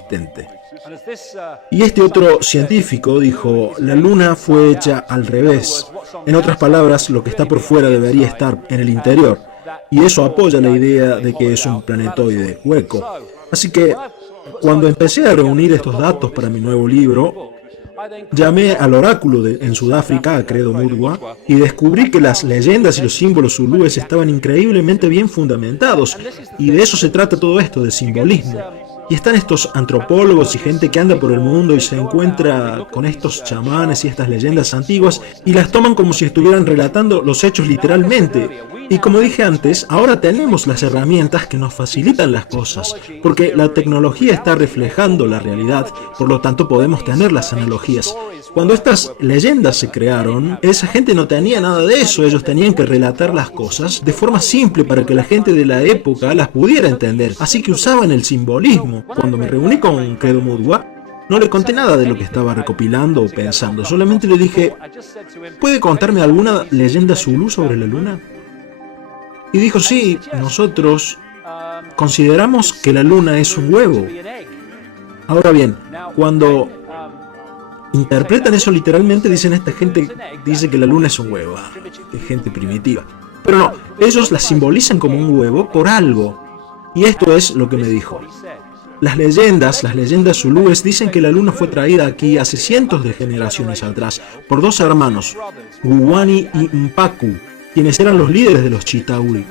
Y este otro científico dijo, la Luna fue hecha al revés. En otras palabras, lo que está por fuera debería estar en el interior. Y eso apoya la idea de que es un planetoide hueco. Así que, cuando empecé a reunir estos datos para mi nuevo libro, llamé al oráculo en Sudáfrica, a Credo Mutwa, y descubrí que las leyendas y los símbolos zulúes estaban increíblemente bien fundamentados. Y de eso se trata todo esto, de simbolismo. Y están estos antropólogos y gente que anda por el mundo y se encuentra con estos chamanes y estas leyendas antiguas y las toman como si estuvieran relatando los hechos literalmente. Y como dije antes, ahora tenemos las herramientas que nos facilitan las cosas, porque la tecnología está reflejando la realidad, por lo tanto podemos tener las analogías. Cuando estas leyendas se crearon, esa gente no tenía nada de eso, ellos tenían que relatar las cosas de forma simple para que la gente de la época las pudiera entender, así que usaban el simbolismo. Cuando me reuní con Credo Mutwa, no le conté nada de lo que estaba recopilando o pensando, solamente le dije, ¿puede contarme alguna leyenda zulú sobre la luna? Y dijo, sí, nosotros consideramos que la luna es un huevo. Ahora bien, cuando interpretan eso literalmente, dicen esta gente dice que la luna es un huevo, es gente primitiva. Pero no, ellos la simbolizan como un huevo por algo. Y esto es lo que me dijo. Las leyendas zulúes dicen que la luna fue traída aquí hace cientos de generaciones atrás por dos hermanos, Guwani y Mpaku, quienes eran los líderes de los Chitauri.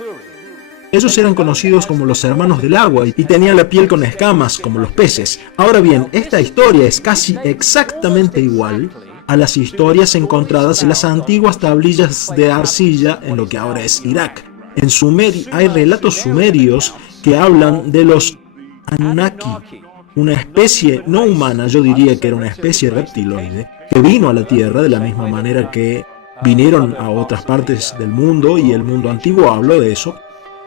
Ellos eran conocidos como los hermanos del agua y tenían la piel con escamas como los peces. Ahora bien, esta historia es casi exactamente igual a las historias encontradas en las antiguas tablillas de arcilla en lo que ahora es Irak. En Sumeria hay relatos sumerios que hablan de los Anunnaki, una especie no humana, yo diría que era una especie reptiloide, que vino a la Tierra de la misma manera que vinieron a otras partes del mundo, y el mundo antiguo habló de eso.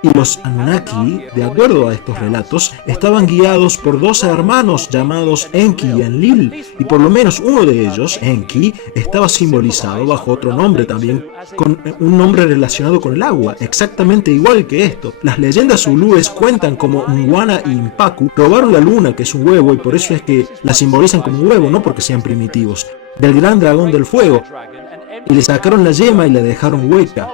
Y los Anunnaki, de acuerdo a estos relatos, estaban guiados por dos hermanos llamados Enki y Enlil, y por lo menos uno de ellos, Enki, estaba simbolizado bajo otro nombre también, con un nombre relacionado con el agua, exactamente igual que esto. Las leyendas zulúes cuentan como Ngwana y Mpaku robaron la luna, que es un huevo, y por eso es que la simbolizan como un huevo, no porque sean primitivos, del gran dragón del fuego, y le sacaron la yema y la dejaron hueca.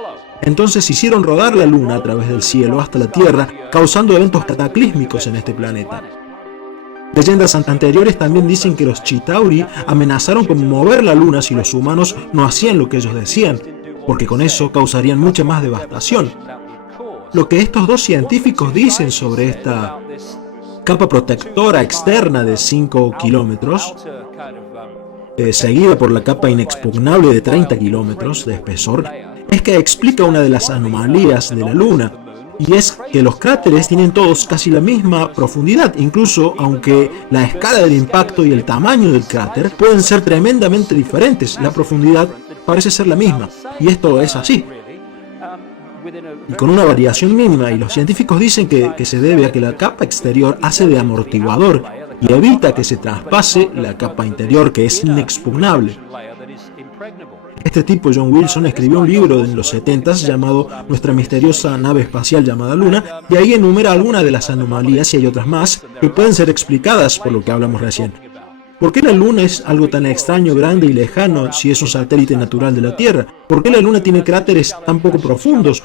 Entonces hicieron rodar la luna a través del cielo hasta la Tierra, causando eventos cataclísmicos en este planeta. Leyendas anteriores también dicen que los Chitauri amenazaron con mover la luna si los humanos no hacían lo que ellos decían, porque con eso causarían mucha más devastación. Lo que estos dos científicos dicen sobre esta capa protectora externa de 5 kilómetros, seguida por la capa inexpugnable de 30 kilómetros de espesor, es que explica una de las anomalías de la luna, y es que los cráteres tienen todos casi la misma profundidad, incluso aunque la escala del impacto y el tamaño del cráter pueden ser tremendamente diferentes, la profundidad parece ser la misma, y esto es así, y con una variación mínima, y los científicos dicen que se debe a que la capa exterior hace de amortiguador y evita que se traspase la capa interior, que es inexpugnable. Este tipo, John Wilson, escribió un libro en los 70s llamado Nuestra misteriosa nave espacial llamada Luna, y ahí enumera algunas de las anomalías, y hay otras más que pueden ser explicadas por lo que hablamos recién. ¿Por qué la Luna es algo tan extraño, grande y lejano si es un satélite natural de la Tierra? ¿Por qué la Luna tiene cráteres tan poco profundos?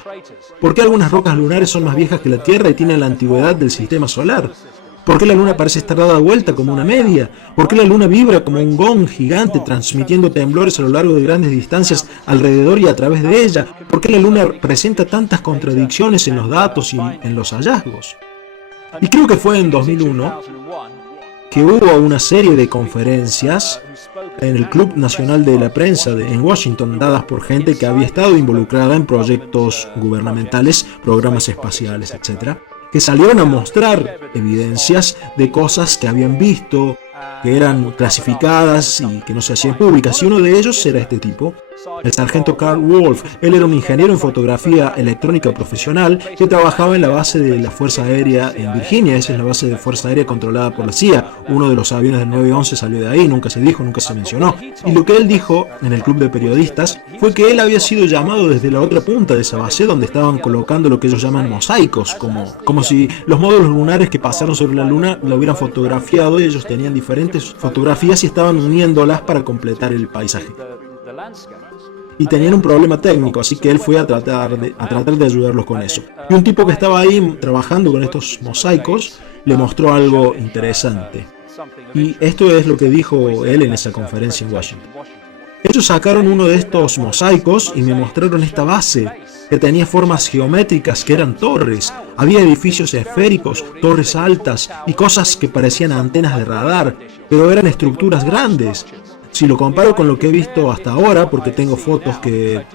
¿Por qué algunas rocas lunares son más viejas que la Tierra y tienen la antigüedad del sistema solar? ¿Por qué la luna parece estar dada vuelta como una media? ¿Por qué la luna vibra como un gong gigante transmitiendo temblores a lo largo de grandes distancias alrededor y a través de ella? ¿Por qué la luna presenta tantas contradicciones en los datos y en los hallazgos? Y creo que fue en 2001 que hubo una serie de conferencias en el Club Nacional de la Prensa en Washington, dadas por gente que había estado involucrada en proyectos gubernamentales, programas espaciales, etc., que salieron a mostrar evidencias de cosas que habían visto, que eran clasificadas y que no se hacían públicas, y uno de ellos era este tipo, el sargento Carl Wolf. Él era un ingeniero en fotografía electrónica profesional que trabajaba en la base de la Fuerza Aérea en Virginia. Esa es la base de Fuerza Aérea controlada por la CIA. Uno de los aviones del 911 salió de ahí, nunca se dijo, nunca se mencionó. Y lo que él dijo en el club de periodistas fue que él había sido llamado desde la otra punta de esa base, donde estaban colocando lo que ellos llaman mosaicos, como si los módulos lunares que pasaron sobre la luna lo hubieran fotografiado, y ellos tenían diferentes fotografías y estaban uniéndolas para completar el paisaje. Y tenían un problema técnico, así que él fue a tratar de ayudarlos con eso. Y un tipo que estaba ahí trabajando con estos mosaicos le mostró algo interesante. Y esto es lo que dijo él en esa conferencia en Washington. Ellos sacaron uno de estos mosaicos y me mostraron esta base que tenía formas geométricas que eran torres. Había edificios esféricos, torres altas y cosas que parecían antenas de radar, pero eran estructuras grandes. Si lo comparo con lo que he visto hasta ahora, porque tengo fotos que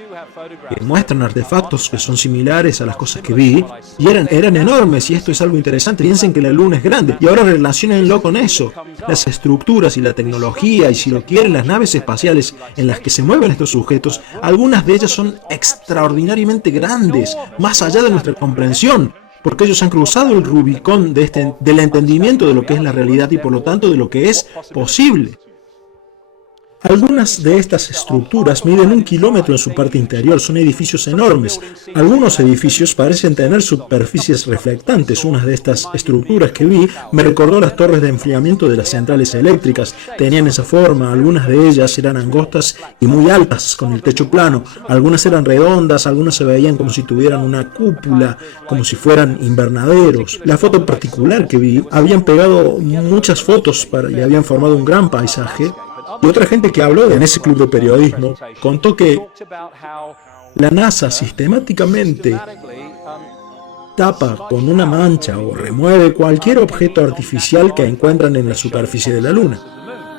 muestran artefactos que son similares a las cosas que vi, y eran enormes, y esto es algo interesante. Piensen que la Luna es grande, y ahora relaciónenlo con eso. Las estructuras y la tecnología, y si lo quieren, las naves espaciales en las que se mueven estos sujetos, algunas de ellas son extraordinariamente grandes, más allá de nuestra comprensión, porque ellos han cruzado el Rubicón del entendimiento de lo que es la realidad y por lo tanto de lo que es posible. Algunas de estas estructuras miden 1 kilómetro en su parte interior, son edificios enormes. Algunos edificios parecen tener superficies reflectantes. Una de estas estructuras que vi me recordó las torres de enfriamiento de las centrales eléctricas. Tenían esa forma, algunas de ellas eran angostas y muy altas, con el techo plano. Algunas eran redondas, algunas se veían como si tuvieran una cúpula, como si fueran invernaderos. La foto en particular que vi, habían pegado muchas fotos y habían formado un gran paisaje. Y otra gente que habló en ese club de periodismo contó que la NASA sistemáticamente tapa con una mancha o remueve cualquier objeto artificial que encuentran en la superficie de la Luna.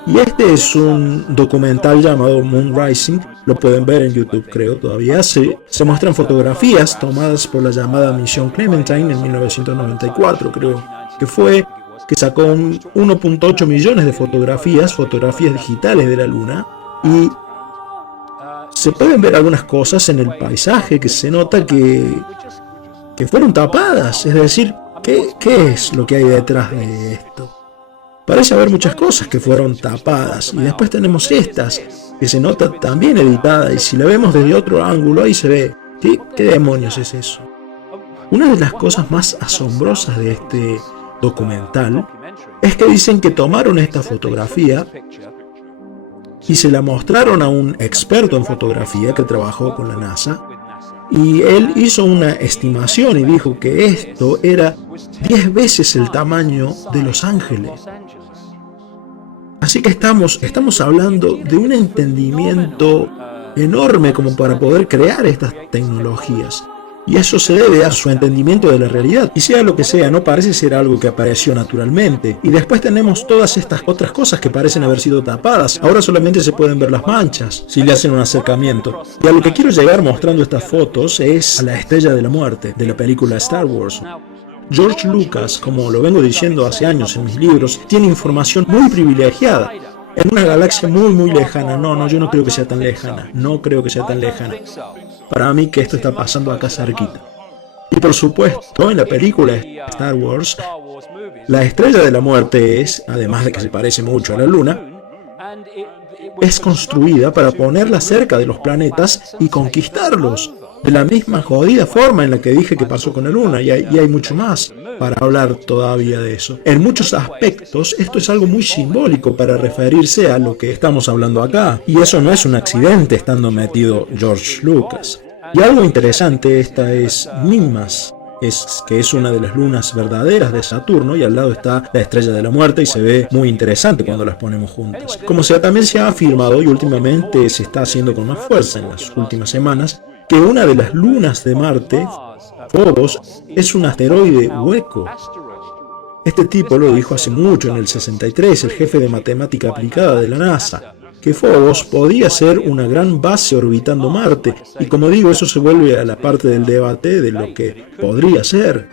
Y este es un documental llamado Moon Rising, lo pueden ver en YouTube creo todavía. Se muestran fotografías tomadas por la llamada misión Clementine en 1994 creo que fue, que sacó 1.8 millones de fotografías digitales de la Luna, y se pueden ver algunas cosas en el paisaje que se nota que fueron tapadas. Es decir, ¿qué es lo que hay detrás de esto? Parece haber muchas cosas que fueron tapadas, y después tenemos estas que se nota también editada, y si la vemos desde otro ángulo ahí se ve. ¿Sí? ¿Qué demonios es eso? Una de las cosas más asombrosas de este documental es que dicen que tomaron esta fotografía y se la mostraron a un experto en fotografía que trabajó con la NASA, y él hizo una estimación y dijo que esto era 10 veces el tamaño de Los Ángeles. Así que estamos hablando de un entendimiento enorme como para poder crear estas tecnologías. Y eso se debe a su entendimiento de la realidad. Y sea lo que sea, no parece ser algo que apareció naturalmente. Y después tenemos todas estas otras cosas que parecen haber sido tapadas. Ahora solamente se pueden ver las manchas, si le hacen un acercamiento. Y a lo que quiero llegar mostrando estas fotos es a la Estrella de la Muerte, de la película Star Wars. George Lucas, como lo vengo diciendo hace años en mis libros, tiene información muy privilegiada. En una galaxia muy lejana. No, yo no creo que sea tan lejana. No creo que sea tan lejana. Para mí que esto está pasando acá cerquita. Y por supuesto, en la película Star Wars, la Estrella de la Muerte es, además de que se parece mucho a la Luna, es construida para ponerla cerca de los planetas y conquistarlos. De la misma jodida forma en la que dije que pasó con la Luna, y hay mucho más para hablar todavía de eso. En muchos aspectos, esto es algo muy simbólico para referirse a lo que estamos hablando acá, y eso no es un accidente estando metido George Lucas. Y algo interesante, esta es Mimas, que es una de las lunas verdaderas de Saturno, y al lado está la Estrella de la Muerte, y se ve muy interesante cuando las ponemos juntas. Como sea, también se ha afirmado, y últimamente se está haciendo con más fuerza en las últimas semanas, que una de las lunas de Marte, Phobos, es un asteroide hueco. Este tipo lo dijo hace mucho, en el 63, el jefe de matemática aplicada de la NASA, que Phobos podía ser una gran base orbitando Marte, y como digo, eso se vuelve a la parte del debate de lo que podría ser.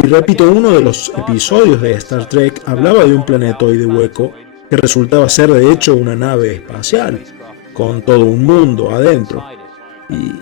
Y repito, uno de los episodios de Star Trek hablaba de un planetoide hueco que resultaba ser de hecho una nave espacial, con todo un mundo adentro.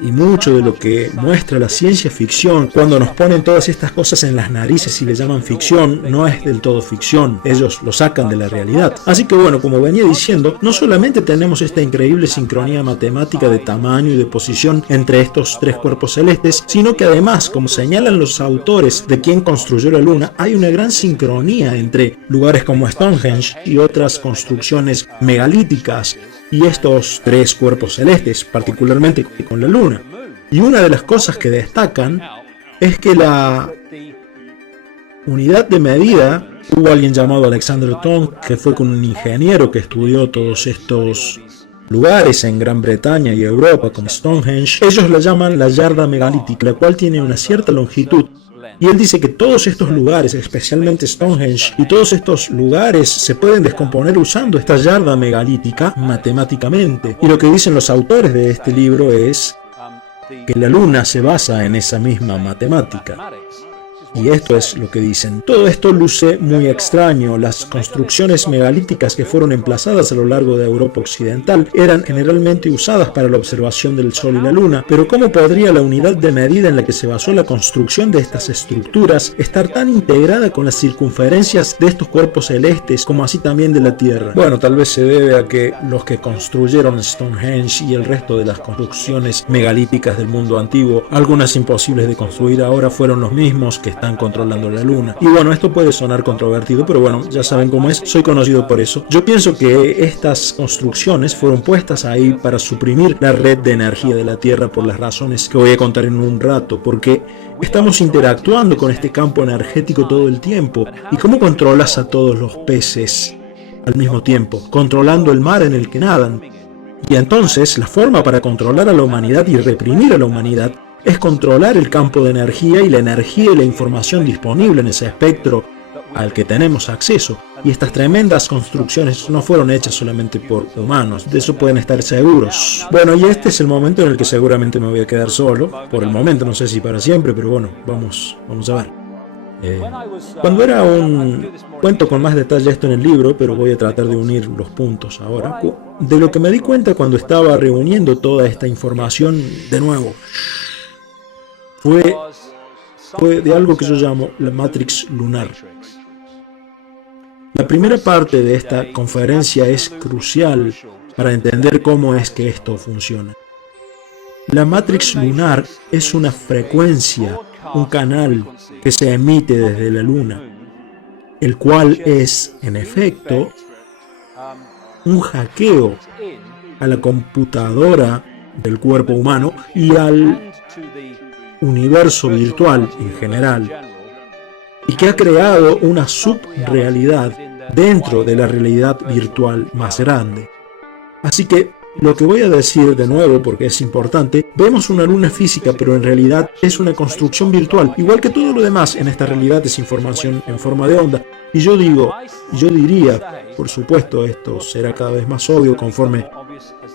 Y mucho de lo que muestra la ciencia ficción, cuando nos ponen todas estas cosas en las narices y le llaman ficción, no es del todo ficción, ellos lo sacan de la realidad. Así que bueno, como venía diciendo, no solamente tenemos esta increíble sincronía matemática de tamaño y de posición entre estos tres cuerpos celestes, sino que además, como señalan los autores de quien construyó la Luna, hay una gran sincronía entre lugares como Stonehenge y otras construcciones megalíticas, y estos tres cuerpos celestes, particularmente con la Luna. Y una de las cosas que destacan es que la unidad de medida, hubo alguien llamado Alexander Tong, que fue con un ingeniero que estudió todos estos lugares en Gran Bretaña y Europa como Stonehenge, ellos la llaman la yarda megalítica, la cual tiene una cierta longitud. Y él dice que todos estos lugares, especialmente Stonehenge, y todos estos lugares se pueden descomponer usando esta yarda megalítica matemáticamente. Y lo que dicen los autores de este libro es que la luna se basa en esa misma matemática. Y esto es lo que dicen. Todo esto luce muy extraño. Las construcciones megalíticas que fueron emplazadas a lo largo de Europa Occidental eran generalmente usadas para la observación del Sol y la Luna, pero ¿cómo podría la unidad de medida en la que se basó la construcción de estas estructuras estar tan integrada con las circunferencias de estos cuerpos celestes como así también de la Tierra? Bueno, tal vez se debe a que los que construyeron Stonehenge y el resto de las construcciones megalíticas del mundo antiguo, algunas imposibles de construir ahora, fueron los mismos que están controlando la luna. Y bueno, esto puede sonar controvertido, pero bueno, ya saben cómo es, soy conocido por eso. Yo pienso que estas construcciones fueron puestas ahí para suprimir la red de energía de la Tierra por las razones que voy a contar en un rato, porque estamos interactuando con este campo energético todo el tiempo. ¿Y cómo controlas a todos los peces al mismo tiempo? Controlando el mar en el que nadan. Y entonces la forma para controlar a la humanidad y reprimir a la humanidad es controlar el campo de energía y la información disponible en ese espectro al que tenemos acceso. Y estas tremendas construcciones no fueron hechas solamente por humanos, de eso pueden estar seguros. Bueno, y este es el momento en el que seguramente me voy a quedar solo, por el momento, no sé si para siempre, pero bueno, vamos a ver. Cuando era cuento con más detalle esto en el libro, pero voy a tratar de unir los puntos ahora. De lo que me di cuenta cuando estaba reuniendo toda esta información, de nuevo, fue de algo que yo llamo la Matrix lunar. La primera parte de esta conferencia es crucial para entender cómo es que esto funciona. La Matrix lunar es una frecuencia, un canal que se emite desde la luna, el cual es, en efecto, un hackeo a la computadora del cuerpo humano y al universo virtual en general, y que ha creado una subrealidad dentro de la realidad virtual más grande. Así que lo que voy a decir de nuevo, porque es importante, vemos una luna física, pero en realidad es una construcción virtual, igual que todo lo demás en esta realidad es información en forma de onda. Y yo diría, por supuesto esto será cada vez más obvio conforme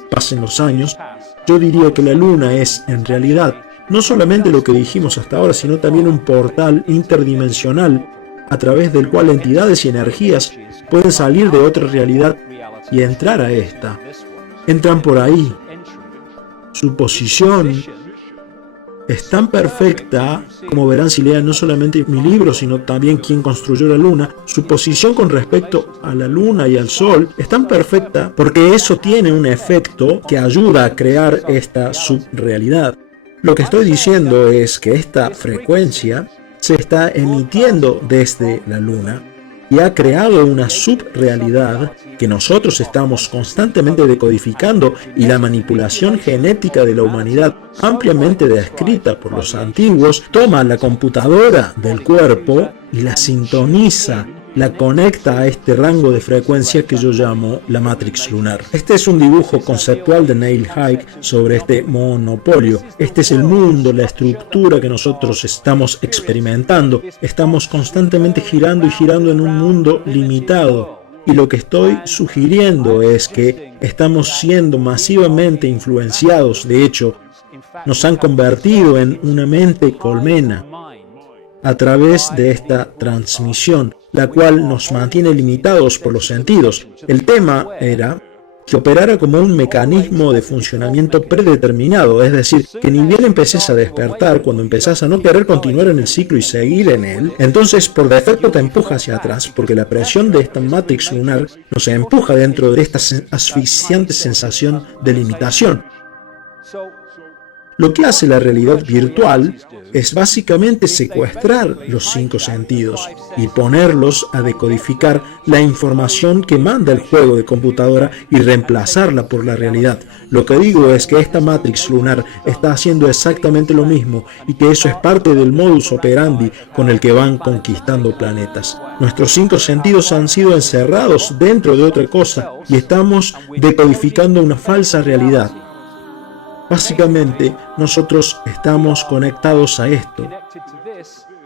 pasen los años, yo diría que la luna es en realidad no solamente lo que dijimos hasta ahora, sino también un portal interdimensional a través del cual entidades y energías pueden salir de otra realidad y entrar a esta. Entran por ahí. Su posición es tan perfecta, como verán si lean no solamente mi libro, sino también Quién construyó la luna. Su posición con respecto a la luna y al sol es tan perfecta porque eso tiene un efecto que ayuda a crear esta subrealidad. Lo que estoy diciendo es que esta frecuencia se está emitiendo desde la luna y ha creado una subrealidad que nosotros estamos constantemente decodificando, y la manipulación genética de la humanidad, ampliamente descrita por los antiguos, toma la computadora del cuerpo y la sintoniza, la conecta a este rango de frecuencia que yo llamo la Matrix lunar. Este es un dibujo conceptual de Neil Haig sobre este monopolio. Este es el mundo, la estructura que nosotros estamos experimentando. Estamos constantemente girando y girando en un mundo limitado. Y lo que estoy sugiriendo es que estamos siendo masivamente influenciados. De hecho, nos han convertido en una mente colmena a través de esta transmisión, la cual nos mantiene limitados por los sentidos. El tema era que operara como un mecanismo de funcionamiento predeterminado, es decir, que ni bien empeces a despertar, cuando empezás a no querer continuar en el ciclo y seguir en él, entonces por defecto te empuja hacia atrás, porque la presión de esta Matrix lunar nos empuja dentro de esta asfixiante sensación de limitación. Lo que hace la realidad virtual es básicamente secuestrar los 5 sentidos y ponerlos a decodificar la información que manda el juego de computadora y reemplazarla por la realidad. Lo que digo es que esta Matrix lunar está haciendo exactamente lo mismo y que eso es parte del modus operandi con el que van conquistando planetas. Nuestros 5 sentidos han sido encerrados dentro de otra cosa y estamos decodificando una falsa realidad. Básicamente, nosotros estamos conectados a esto,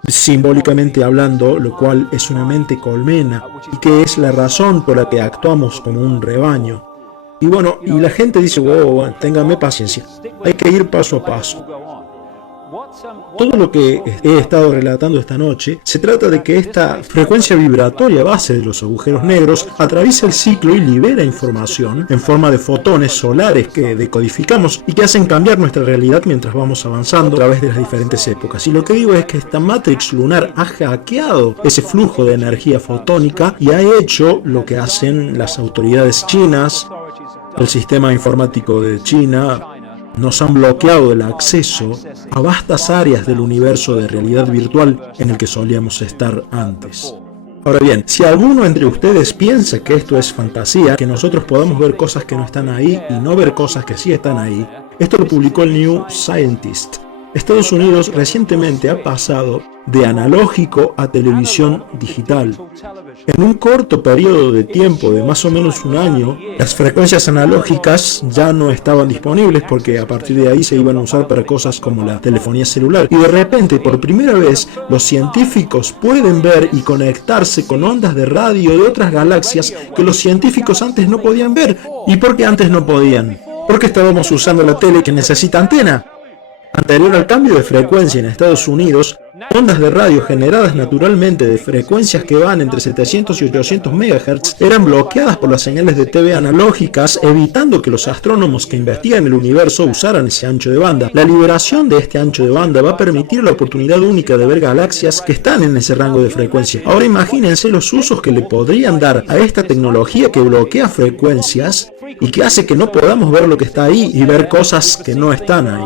simbólicamente hablando, lo cual es una mente colmena y que es la razón por la que actuamos como un rebaño. Y bueno, y la gente dice, wow, téngame paciencia, hay que ir paso a paso. Todo lo que he estado relatando esta noche se trata de que esta frecuencia vibratoria base de los agujeros negros atraviesa el ciclo y libera información en forma de fotones solares que decodificamos y que hacen cambiar nuestra realidad mientras vamos avanzando a través de las diferentes épocas. Y lo que digo es que esta Matrix lunar ha hackeado ese flujo de energía fotónica y ha hecho lo que hacen las autoridades chinas, el sistema informático de China. Nos han bloqueado el acceso a vastas áreas del universo de realidad virtual en el que solíamos estar antes. Ahora bien, si alguno entre ustedes piensa que esto es fantasía, que nosotros podamos ver cosas que no están ahí y no ver cosas que sí están ahí, esto lo publicó el New Scientist. Estados Unidos recientemente ha pasado de analógico a televisión digital. En un corto periodo de tiempo de más o menos un año, las frecuencias analógicas ya no estaban disponibles porque a partir de ahí se iban a usar para cosas como la telefonía celular. Y de repente, por primera vez, los científicos pueden ver y conectarse con ondas de radio de otras galaxias que los científicos antes no podían ver. ¿Y por qué antes no podían? Porque estábamos usando la tele que necesita antena. Anterior al cambio de frecuencia en Estados Unidos, ondas de radio generadas naturalmente de frecuencias que van entre 700 y 800 MHz eran bloqueadas por las señales de TV analógicas, evitando que los astrónomos que investigan el universo usaran ese ancho de banda. La liberación de este ancho de banda va a permitir la oportunidad única de ver galaxias que están en ese rango de frecuencia. Ahora imagínense los usos que le podrían dar a esta tecnología que bloquea frecuencias y que hace que no podamos ver lo que está ahí y ver cosas que no están ahí.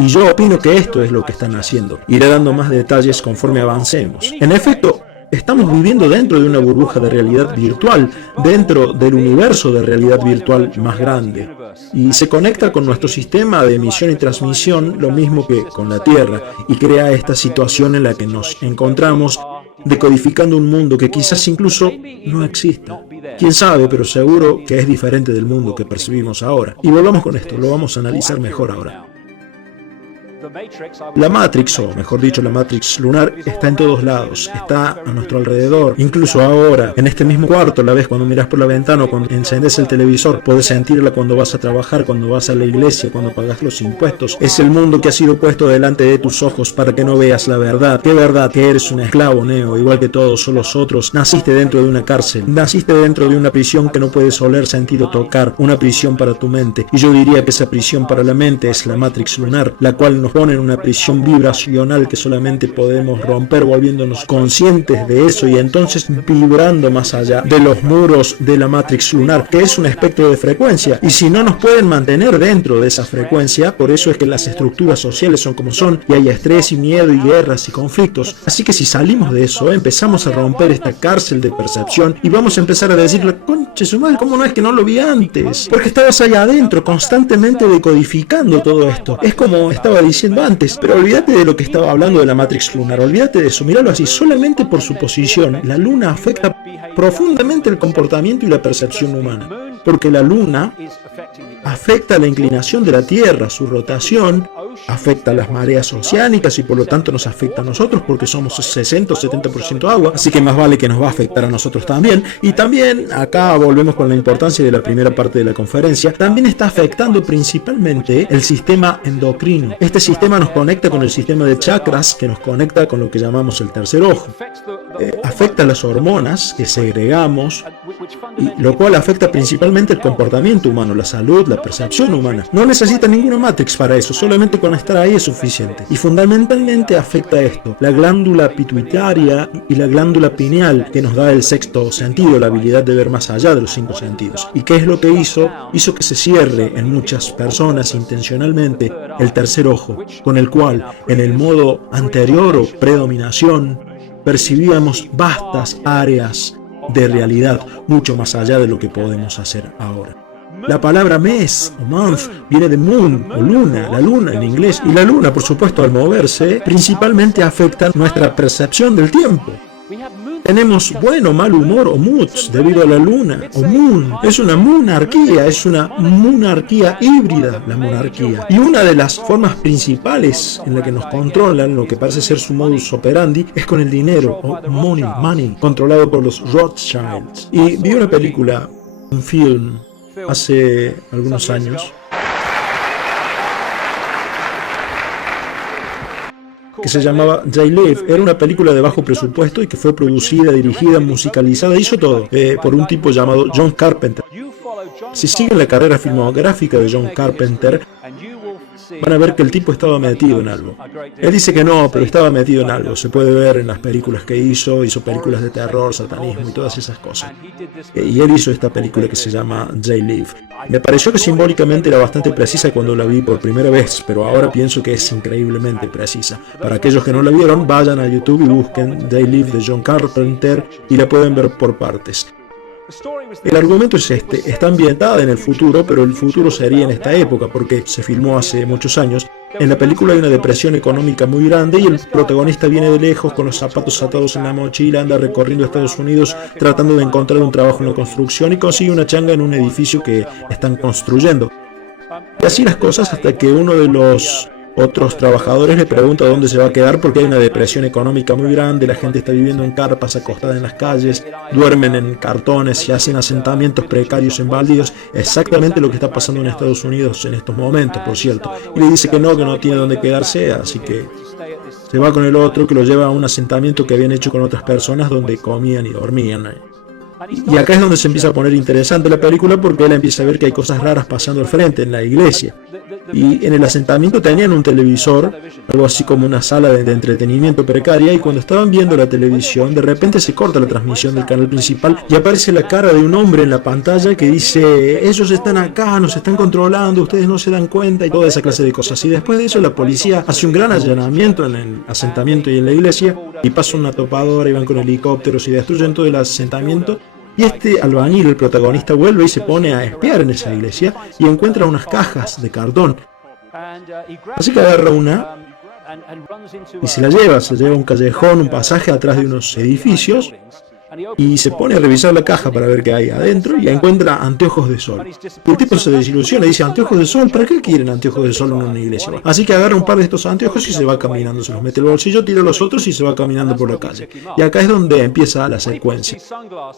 Y yo opino que esto es lo que están haciendo. Iré dando más detalles conforme avancemos. En efecto, estamos viviendo dentro de una burbuja de realidad virtual, dentro del universo de realidad virtual más grande. Y se conecta con nuestro sistema de emisión y transmisión, lo mismo que con la Tierra, y crea esta situación en la que nos encontramos, decodificando un mundo que quizás incluso no exista. Quién sabe, pero seguro que es diferente del mundo que percibimos ahora. Y volvamos con esto, lo vamos a analizar mejor ahora. La Matrix, o mejor dicho, la Matrix lunar, está en todos lados, está a nuestro alrededor. Incluso ahora, en este mismo cuarto, la ves cuando miras por la ventana o cuando encendes el televisor, puedes sentirla cuando vas a trabajar, cuando vas a la iglesia, cuando pagas los impuestos. Es el mundo que ha sido puesto delante de tus ojos para que no veas la verdad. ¿Qué verdad? Que eres un esclavo, Neo, igual que todos los otros. Naciste dentro de una cárcel, naciste dentro de una prisión que no puedes oler, sentir o tocar, una prisión para tu mente. Y yo diría que esa prisión para la mente es la Matrix lunar, la cual nos pone en una prisión vibracional que solamente podemos romper volviéndonos conscientes de eso y entonces vibrando más allá de los muros de la Matrix lunar, que es un espectro de frecuencia. Y si no nos pueden mantener dentro de esa frecuencia, por eso es que las estructuras sociales son como son y hay estrés y miedo y guerras y conflictos. Así que si salimos de eso, empezamos a romper esta cárcel de percepción y vamos a empezar a decirle, conche su madre, ¿cómo no es que no lo vi antes? Porque estabas allá adentro constantemente decodificando todo esto. Es como estaba diciendo antes, pero olvídate de lo que estaba hablando de la Matrix lunar, olvídate de eso, míralo así, solamente por su posición, la luna afecta profundamente el comportamiento y la percepción humana, porque la luna afecta la inclinación de la Tierra, su rotación, afecta las mareas oceánicas y por lo tanto nos afecta a nosotros porque somos 60 o 70% agua, así que más vale que nos va a afectar a nosotros también. Y también, acá volvemos con la importancia de la primera parte de la conferencia, también está afectando principalmente el sistema endocrino. Este sistema nos conecta con el sistema de chakras, que nos conecta con lo que llamamos el tercer ojo. Afecta las hormonas que segregamos y lo cual afecta principalmente el comportamiento humano, la salud, la percepción humana. No necesita ninguna Matrix para eso, solamente con estar ahí es suficiente. Y fundamentalmente afecta esto, la glándula pituitaria y la glándula pineal, que nos da el sexto sentido, la habilidad de ver más allá de los 5 sentidos. ¿Y qué es lo que hizo? Hizo que se cierre en muchas personas intencionalmente el tercer ojo, con el cual en el modo anterior o predominación percibíamos vastas áreas de realidad mucho más allá de lo que podemos hacer ahora. La palabra mes o month viene de moon o luna, la luna en inglés, y la luna, por supuesto, al moverse, principalmente afecta nuestra percepción del tiempo. Tenemos buen o mal humor o moods debido a la luna o moon. Es una monarquía híbrida, la monarquía. Y una de las formas principales en la que nos controlan, lo que parece ser su modus operandi, es con el dinero o money, controlado por los Rothschilds. Y vi una película, un film, hace algunos años, que se llamaba They Live. Era una película de bajo presupuesto y que fue producida, dirigida, musicalizada, hizo todo, por un tipo llamado John Carpenter. Si siguen la carrera filmográfica de John Carpenter, van a ver que el tipo estaba metido en algo. Él dice que no, pero estaba metido en algo. Se puede ver en las películas que hizo películas de terror, satanismo y todas esas cosas. Y él hizo esta película que se llama They Live. Me pareció que simbólicamente era bastante precisa cuando la vi por primera vez, pero ahora pienso que es increíblemente precisa. Para aquellos que no la vieron, vayan a YouTube y busquen They Live de John Carpenter y la pueden ver por partes. El argumento es este, está ambientada en el futuro, pero el futuro sería en esta época, porque se filmó hace muchos años. En la película hay una depresión económica muy grande y el protagonista viene de lejos con los zapatos atados en la mochila, anda recorriendo Estados Unidos tratando de encontrar un trabajo en la construcción y consigue una changa en un edificio que están construyendo. Y así las cosas hasta que uno de los otros trabajadores le pregunta dónde se va a quedar porque hay una depresión económica muy grande, la gente está viviendo en carpas acostada en las calles, duermen en cartones y hacen asentamientos precarios en baldíos, exactamente lo que está pasando en Estados Unidos en estos momentos, por cierto. Y le dice que no tiene dónde quedarse, así que se va con el otro que lo lleva a un asentamiento que habían hecho con otras personas donde comían y dormían. Y acá es donde se empieza a poner interesante la película porque él empieza a ver que hay cosas raras pasando al frente en la iglesia. Y en el asentamiento tenían un televisor, algo así como una sala de entretenimiento precaria, y cuando estaban viendo la televisión, de repente se corta la transmisión del canal principal y aparece la cara de un hombre en la pantalla que dice: ellos están acá, nos están controlando, ustedes no se dan cuenta, y toda esa clase de cosas. Y después de eso la policía hace un gran allanamiento en el asentamiento y en la iglesia, y pasa una topadora y van con helicópteros y destruyen todo el asentamiento. Y este albañil, el protagonista, vuelve y se pone a espiar en esa iglesia y encuentra unas cajas de cartón. Así que agarra una y se la lleva a un callejón, un pasaje atrás de unos edificios, y se pone a revisar la caja para ver qué hay adentro y encuentra anteojos de sol. Y el tipo se desilusiona y dice: ¿anteojos de sol? ¿Para qué quieren anteojos de sol en una iglesia? Así que agarra un par de estos anteojos y se va caminando, se los mete al bolsillo, tira los otros y se va caminando por la calle. Y acá es donde empieza la secuencia.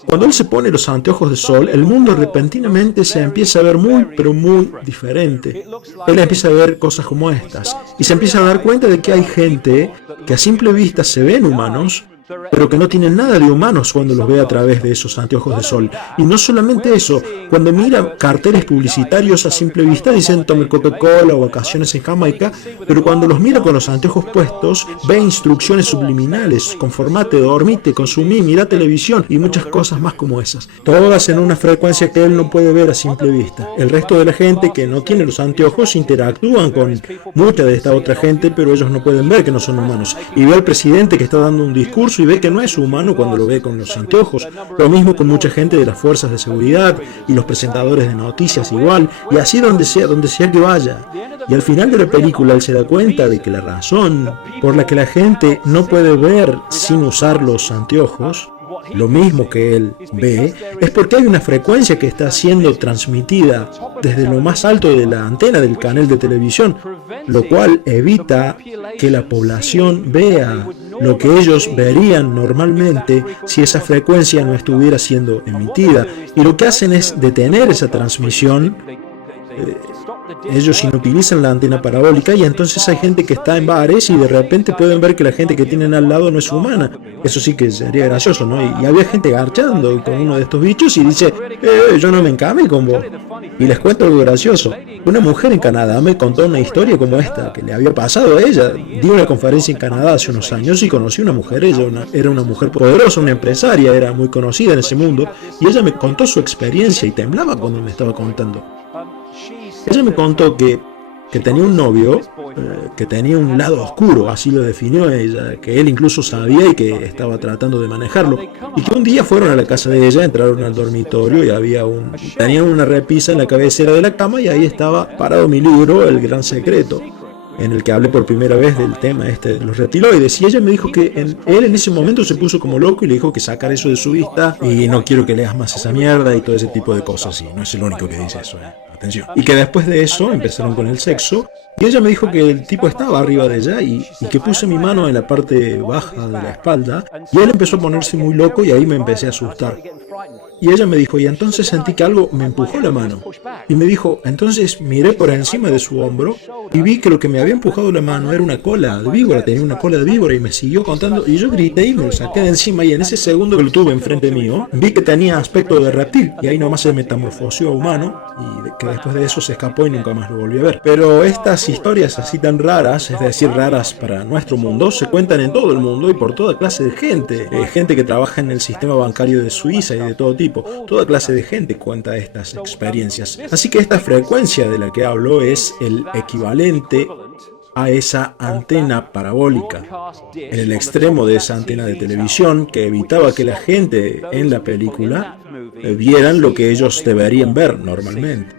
Cuando él se pone los anteojos de sol, el mundo repentinamente se empieza a ver muy, pero muy diferente. Él empieza a ver cosas como estas y se empieza a dar cuenta de que hay gente que a simple vista se ven humanos, pero que no tienen nada de humanos cuando los ve a través de esos anteojos de sol. Y no solamente eso, cuando mira carteles publicitarios a simple vista dicen tome Coca-Cola o vacaciones en Jamaica, pero cuando los mira con los anteojos puestos ve instrucciones subliminales: conformate, dormite, consumí, mira televisión y muchas cosas más como esas, todas en una frecuencia que él no puede ver a simple vista. El resto de la gente que no tiene los anteojos interactúan con mucha de esta otra gente, pero ellos no pueden ver que no son humanos. Y ve al presidente que está dando un discurso y ve que no es humano cuando lo ve con los anteojos. Lo mismo con mucha gente de las fuerzas de seguridad y los presentadores de noticias igual, y así donde sea que vaya. Y al final de la película él se da cuenta de que la razón por la que la gente no puede ver sin usar los anteojos, lo mismo que él ve, es porque hay una frecuencia que está siendo transmitida desde lo más alto de la antena del canal de televisión, lo cual evita que la población vea lo que ellos verían normalmente si esa frecuencia no estuviera siendo emitida. Y lo que hacen es detener esa transmisión. Ellos inutilizan la antena parabólica y entonces hay gente que está en bares y de repente pueden ver que la gente que tienen al lado no es humana. Eso sí que sería gracioso, ¿no? Y había gente garchando con uno de estos bichos y dice, yo no me encamé con vos. Y les cuento algo gracioso. Una mujer en Canadá me contó una historia como esta, que le había pasado a ella. Di una conferencia en Canadá hace unos años y conocí a una mujer. Era una mujer poderosa, una empresaria, era muy conocida en ese mundo. Y ella me contó su experiencia y temblaba cuando me estaba contando. Ella me contó que tenía un novio que tenía un lado oscuro, así lo definió ella, que él incluso sabía y que estaba tratando de manejarlo, y que un día fueron a la casa de ella, entraron al dormitorio y tenían una repisa en la cabecera de la cama y ahí estaba parado mi libro, El Gran Secreto, en el que hablé por primera vez del tema de los reptiloides, y ella me dijo que él en ese momento se puso como loco y le dijo que sacar eso de su vista y no quiero que leas más esa mierda y todo ese tipo de cosas, y no es el único que dice eso, atención. Y que después de eso empezaron con el sexo y ella me dijo que el tipo estaba arriba de ella y que puse mi mano en la parte baja de la espalda y él empezó a ponerse muy loco y ahí me empecé a asustar. Y ella me dijo, y entonces sentí que algo me empujó la mano. Y me dijo, entonces miré por encima de su hombro y vi que lo que me había empujado la mano era una cola de víbora, tenía una cola de víbora, y me siguió contando y yo grité y me lo saqué de encima, y en ese segundo que lo tuve enfrente mío, vi que tenía aspecto de reptil y ahí nomás se metamorfoseó a humano, y que después de eso se escapó y nunca más lo volví a ver. Pero estas historias así tan raras, es decir, raras para nuestro mundo, se cuentan en todo el mundo y por toda clase de gente. Gente que trabaja en el sistema bancario de Suiza y de todo tipo. Toda clase de gente cuenta estas experiencias. Así que esta frecuencia de la que hablo es el equivalente a esa antena parabólica, en el extremo de esa antena de televisión que evitaba que la gente en la película vieran lo que ellos deberían ver normalmente.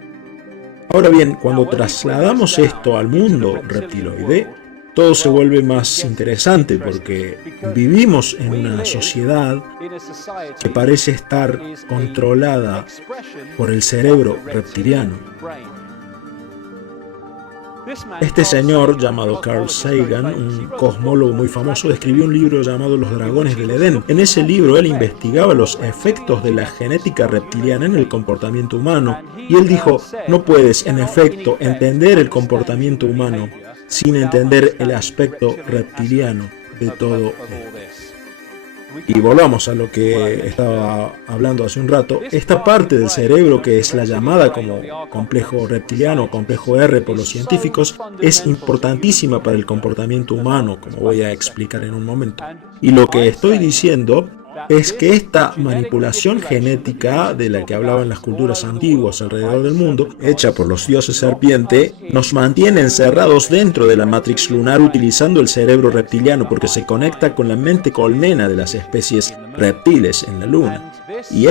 Ahora bien, cuando trasladamos esto al mundo reptiloide, todo se vuelve más interesante porque vivimos en una sociedad que parece estar controlada por el cerebro reptiliano. Este señor, llamado Carl Sagan, un cosmólogo muy famoso, escribió un libro llamado Los Dragones del Edén. En ese libro él investigaba los efectos de la genética reptiliana en el comportamiento humano, y él dijo, no puedes, en efecto, entender el comportamiento humano sin entender el aspecto reptiliano de todo esto. Y volvamos a lo que estaba hablando hace un rato. Esta parte del cerebro, que es la llamada como complejo reptiliano, complejo R por los científicos, es importantísima para el comportamiento humano, como voy a explicar en un momento. Y lo que estoy diciendo es que esta manipulación genética de la que hablaban las culturas antiguas alrededor del mundo, hecha por los dioses serpiente, nos mantiene encerrados dentro de la matrix lunar utilizando el cerebro reptiliano porque se conecta con la mente colmena de las especies reptiles en la luna. Y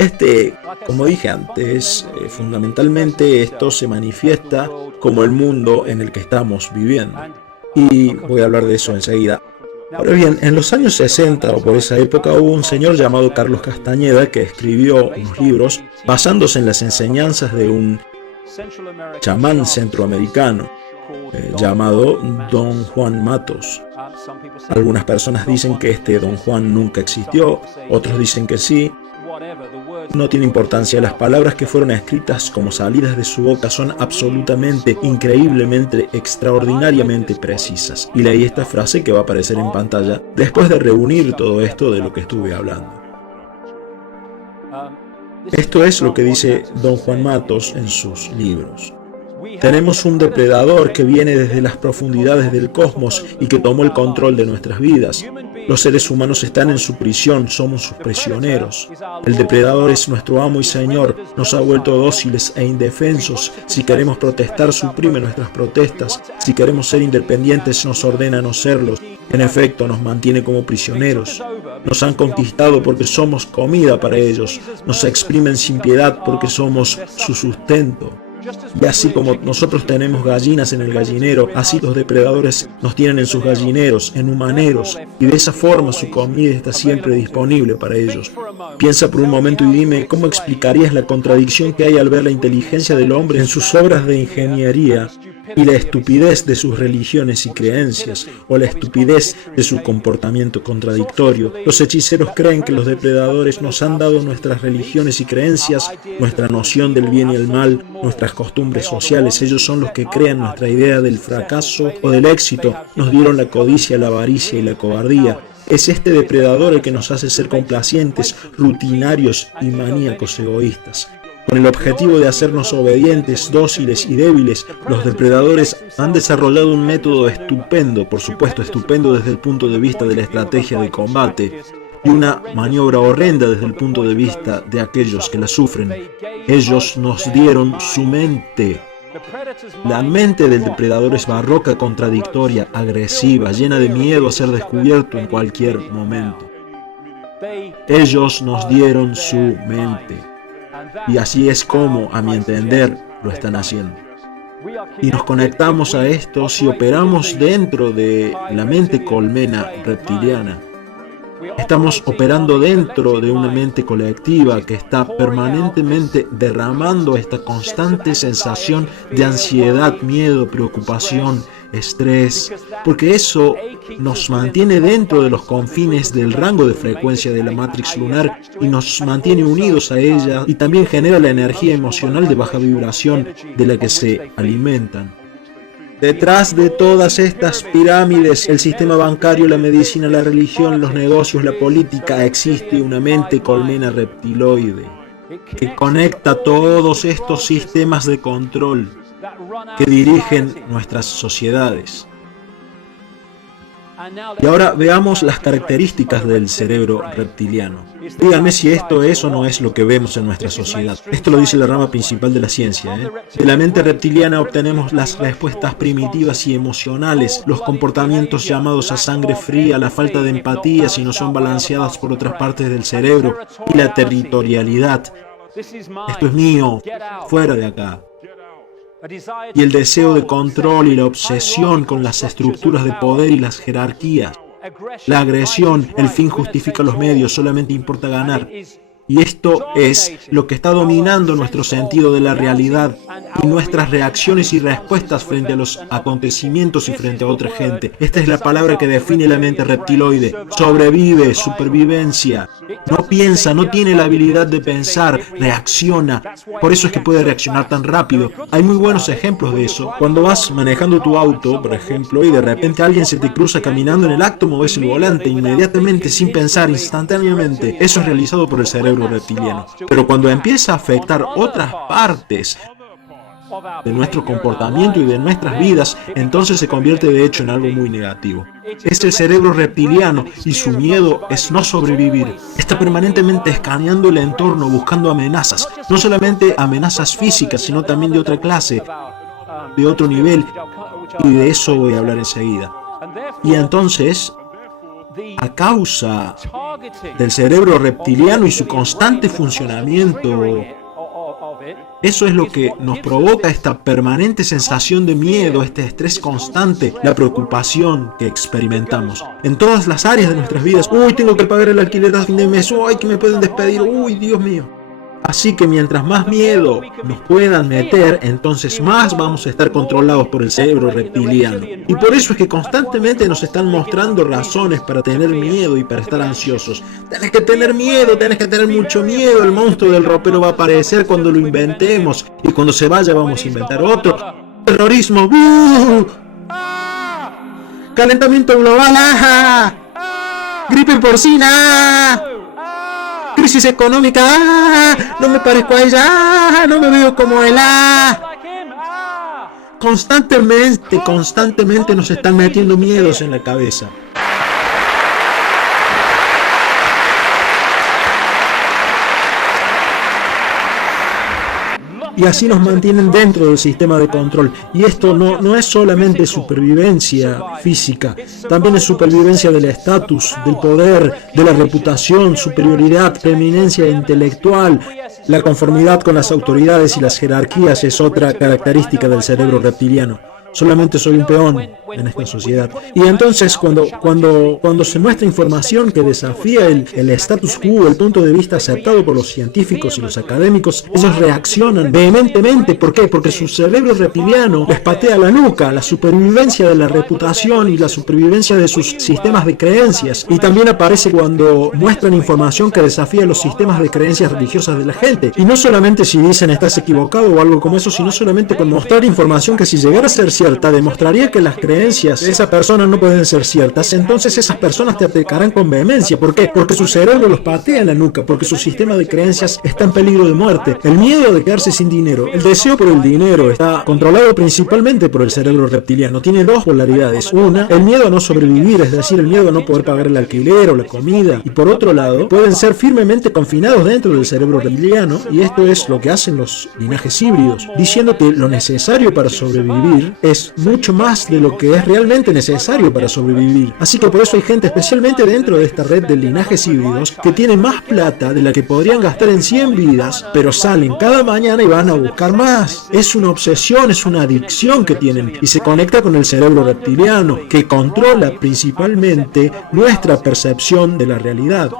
como dije antes, fundamentalmente esto se manifiesta como el mundo en el que estamos viviendo. Y voy a hablar de eso enseguida. Ahora bien, en los años 60 o por esa época hubo un señor llamado Carlos Castañeda que escribió unos libros basándose en las enseñanzas de un chamán centroamericano llamado Don Juan Matos. Algunas personas dicen que este Don Juan nunca existió, otros dicen que sí. No tiene importancia, las palabras que fueron escritas como salidas de su boca son absolutamente, increíblemente, extraordinariamente precisas. Y leí esta frase que va a aparecer en pantalla después de reunir todo esto de lo que estuve hablando. Esto es lo que dice Don Juan Matos en sus libros. Tenemos un depredador que viene desde las profundidades del cosmos y que tomó el control de nuestras vidas. Los seres humanos están en su prisión, somos sus prisioneros. El depredador es nuestro amo y señor, nos ha vuelto dóciles e indefensos. Si queremos protestar, suprime nuestras protestas. Si queremos ser independientes, nos ordena no serlos. En efecto, nos mantiene como prisioneros. Nos han conquistado porque somos comida para ellos. Nos exprimen sin piedad porque somos su sustento. Y así como nosotros tenemos gallinas en el gallinero, así los depredadores nos tienen en sus gallineros, en humaneros, y de esa forma su comida está siempre disponible para ellos. Piensa por un momento y dime, ¿cómo explicarías la contradicción que hay al ver la inteligencia del hombre en sus obras de ingeniería y la estupidez de sus religiones y creencias, o la estupidez de su comportamiento contradictorio? Los hechiceros creen que los depredadores nos han dado nuestras religiones y creencias, nuestra noción del bien y el mal, nuestras costumbres sociales. Ellos son los que crean nuestra idea del fracaso o del éxito. Nos dieron la codicia, la avaricia y la cobardía. Es este depredador el que nos hace ser complacientes, rutinarios y maníacos egoístas. Con el objetivo de hacernos obedientes, dóciles y débiles, los depredadores han desarrollado un método estupendo, por supuesto estupendo desde el punto de vista de la estrategia de combate, y una maniobra horrenda desde el punto de vista de aquellos que la sufren. Ellos nos dieron su mente. La mente del depredador es barroca, contradictoria, agresiva, llena de miedo a ser descubierto en cualquier momento. Ellos nos dieron su mente. Y así es como, a mi entender, lo están haciendo. Y nos conectamos a esto si operamos dentro de la mente colmena reptiliana. Estamos operando dentro de una mente colectiva que está permanentemente derramando esta constante sensación de ansiedad, miedo, preocupación, estrés, porque eso nos mantiene dentro de los confines del rango de frecuencia de la Matrix lunar y nos mantiene unidos a ella, y también genera la energía emocional de baja vibración de la que se alimentan. Detrás de todas estas pirámides, el sistema bancario, la medicina, la religión, los negocios, la política, existe una mente colmena reptiloide que conecta todos estos sistemas de control que dirigen nuestras sociedades. Y ahora veamos las características del cerebro reptiliano. Díganme si esto es o no es lo que vemos en nuestra sociedad. Esto lo dice la rama principal de la ciencia. De la mente reptiliana obtenemos las respuestas primitivas y emocionales, los comportamientos llamados a sangre fría, la falta de empatía si no son balanceadas por otras partes del cerebro, y la territorialidad. Esto es mío, fuera de acá. Y el deseo de control y la obsesión con las estructuras de poder y las jerarquías. La agresión, el fin justifica los medios, solamente importa ganar. Y esto es lo que está dominando nuestro sentido de la realidad y nuestras reacciones y respuestas frente a los acontecimientos y frente a otra gente. Esta es la palabra que define la mente reptiloide. Sobrevive, supervivencia. No piensa, no tiene la habilidad de pensar, reacciona. Por eso es que puede reaccionar tan rápido. Hay muy buenos ejemplos de eso. Cuando vas manejando tu auto, por ejemplo, y de repente alguien se te cruza caminando en el acto, mueves el volante inmediatamente, sin pensar, instantáneamente. Eso es realizado por el cerebro reptiliano. Pero cuando empieza a afectar otras partes de nuestro comportamiento y de nuestras vidas, entonces se convierte de hecho en algo muy negativo. Es el cerebro reptiliano y su miedo es no sobrevivir. Está permanentemente escaneando el entorno buscando amenazas, no solamente amenazas físicas, sino también de otra clase, de otro nivel, y de eso voy a hablar enseguida. Y entonces, a causa del cerebro reptiliano y su constante funcionamiento, eso es lo que nos provoca esta permanente sensación de miedo, este estrés constante, la preocupación que experimentamos en todas las áreas de nuestras vidas. Uy, tengo que pagar el alquiler a fin de mes. Uy, que me pueden despedir. Uy, Dios mío. Así que mientras más miedo nos puedan meter, entonces más vamos a estar controlados por el cerebro reptiliano. Y por eso es que constantemente nos están mostrando razones para tener miedo y para estar ansiosos. Tenés que tener miedo, tenés que tener mucho miedo. El monstruo del ropero va a aparecer cuando lo inventemos. Y cuando se vaya vamos a inventar otro. Terrorismo. Calentamiento global. Gripe porcina. Crisis económica, no me parezco a ella, no me veo como él. Constantemente nos están metiendo miedos en la cabeza. Y así nos mantienen dentro del sistema de control. Y esto no es solamente supervivencia física, también es supervivencia del estatus, del poder, de la reputación, superioridad, preeminencia intelectual. La conformidad con las autoridades y las jerarquías es otra característica del cerebro reptiliano. Solamente soy un peón en esta sociedad. Y entonces cuando se muestra información que desafía el status quo, el punto de vista aceptado por los científicos y los académicos, ellos reaccionan vehementemente. ¿Por qué? Porque su cerebro reptiliano les patea la nuca, la supervivencia de la reputación y la supervivencia de sus sistemas de creencias. Y también aparece cuando muestran información que desafía los sistemas de creencias religiosas de la gente. Y no solamente si dicen estás equivocado o algo como eso, sino solamente con mostrar información que si llegara a ser cierta, demostraría que las creencias de esa persona no pueden ser ciertas, entonces esas personas te atacarán con vehemencia. ¿Por qué? Porque su cerebro los patea en la nuca, porque su sistema de creencias está en peligro de muerte. El miedo de quedarse sin dinero, el deseo por el dinero está controlado principalmente por el cerebro reptiliano. Tiene dos polaridades. Una, el miedo a no sobrevivir, es decir, el miedo a no poder pagar el alquiler o la comida. Y por otro lado, pueden ser firmemente confinados dentro del cerebro reptiliano, y esto es lo que hacen los linajes híbridos, diciendo que lo necesario para sobrevivir es mucho más de lo que es realmente necesario para sobrevivir. Así que por eso hay gente, especialmente dentro de esta red de linajes híbridos, que tiene más plata de la que podrían gastar en 100 vidas, pero salen cada mañana y van a buscar más. Es una obsesión, es una adicción que tienen, y se conecta con el cerebro reptiliano, que controla principalmente nuestra percepción de la realidad.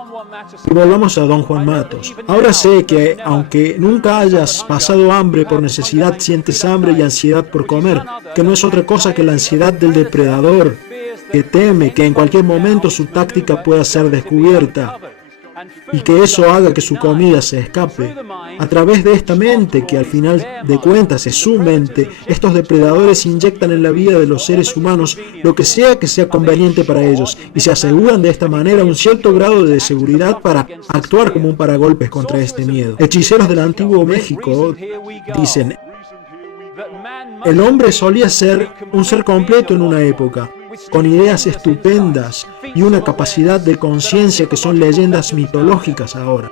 Y volvamos a Don Juan Matos. Ahora sé que, aunque nunca hayas pasado hambre por necesidad, sientes hambre y ansiedad por comer, que no es otra cosa que la ansiedad del depredador, que teme que en cualquier momento su táctica pueda ser descubierta y que eso haga que su comida se escape. A través de esta mente, que al final de cuentas es su mente, estos depredadores inyectan en la vida de los seres humanos lo que sea conveniente para ellos, y se aseguran de esta manera un cierto grado de seguridad para actuar como un paragolpes contra este miedo. Hechiceros del antiguo México dicen: el hombre solía ser un ser completo en una época, con ideas estupendas y una capacidad de conciencia que son leyendas mitológicas ahora.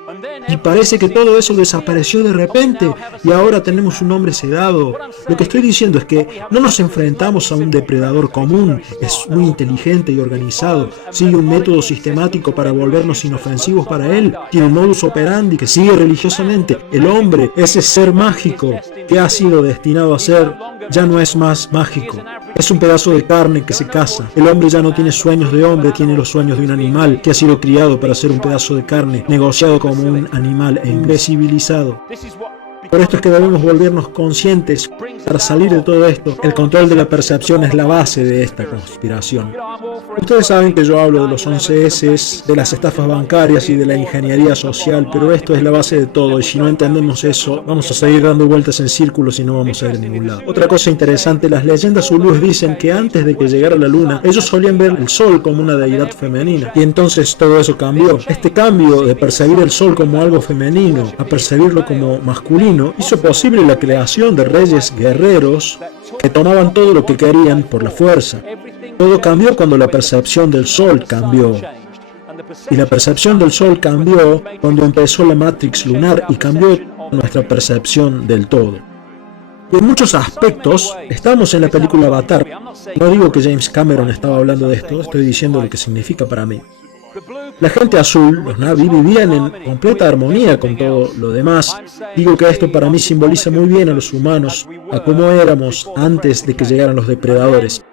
Y parece que todo eso desapareció de repente y ahora tenemos un hombre sedado. Lo que estoy diciendo es que no nos enfrentamos a un depredador común, es muy inteligente y organizado, sigue un método sistemático para volvernos inofensivos para él, tiene un modus operandi que sigue religiosamente. El hombre, ese ser mágico que ha sido destinado a ser, ya no es más mágico. Es un pedazo de carne que se caza. El hombre ya no tiene sueños de hombre, tiene los sueños de un animal que ha sido criado para ser un pedazo de carne, negociado como un animal e invisibilizado. Por esto es que debemos volvernos conscientes para salir de todo esto. El control de la percepción es la base de esta conspiración. Ustedes saben que yo hablo de los 11S, de las estafas bancarias y de la ingeniería social, pero esto es la base de todo, y si no entendemos eso, vamos a seguir dando vueltas en círculos y no vamos a ir a ningún lado. Otra cosa interesante, las leyendas zulúes dicen que antes de que llegara la luna, ellos solían ver el sol como una deidad femenina, y entonces todo eso cambió. Este cambio de percibir el sol como algo femenino a percibirlo como masculino hizo posible la creación de reyes guerreros que tomaban todo lo que querían por la fuerza. Todo cambió cuando la percepción del sol cambió. Y la percepción del sol cambió cuando empezó la Matrix lunar y cambió nuestra percepción del todo. Y en muchos aspectos, estamos en la película Avatar. No digo que James Cameron estaba hablando de esto, estoy diciendo lo que significa para mí. La gente azul, los Na'vi, vivían en completa armonía con todo lo demás. Digo que esto para mí simboliza muy bien a los humanos, a cómo éramos antes de que llegaran los depredadores.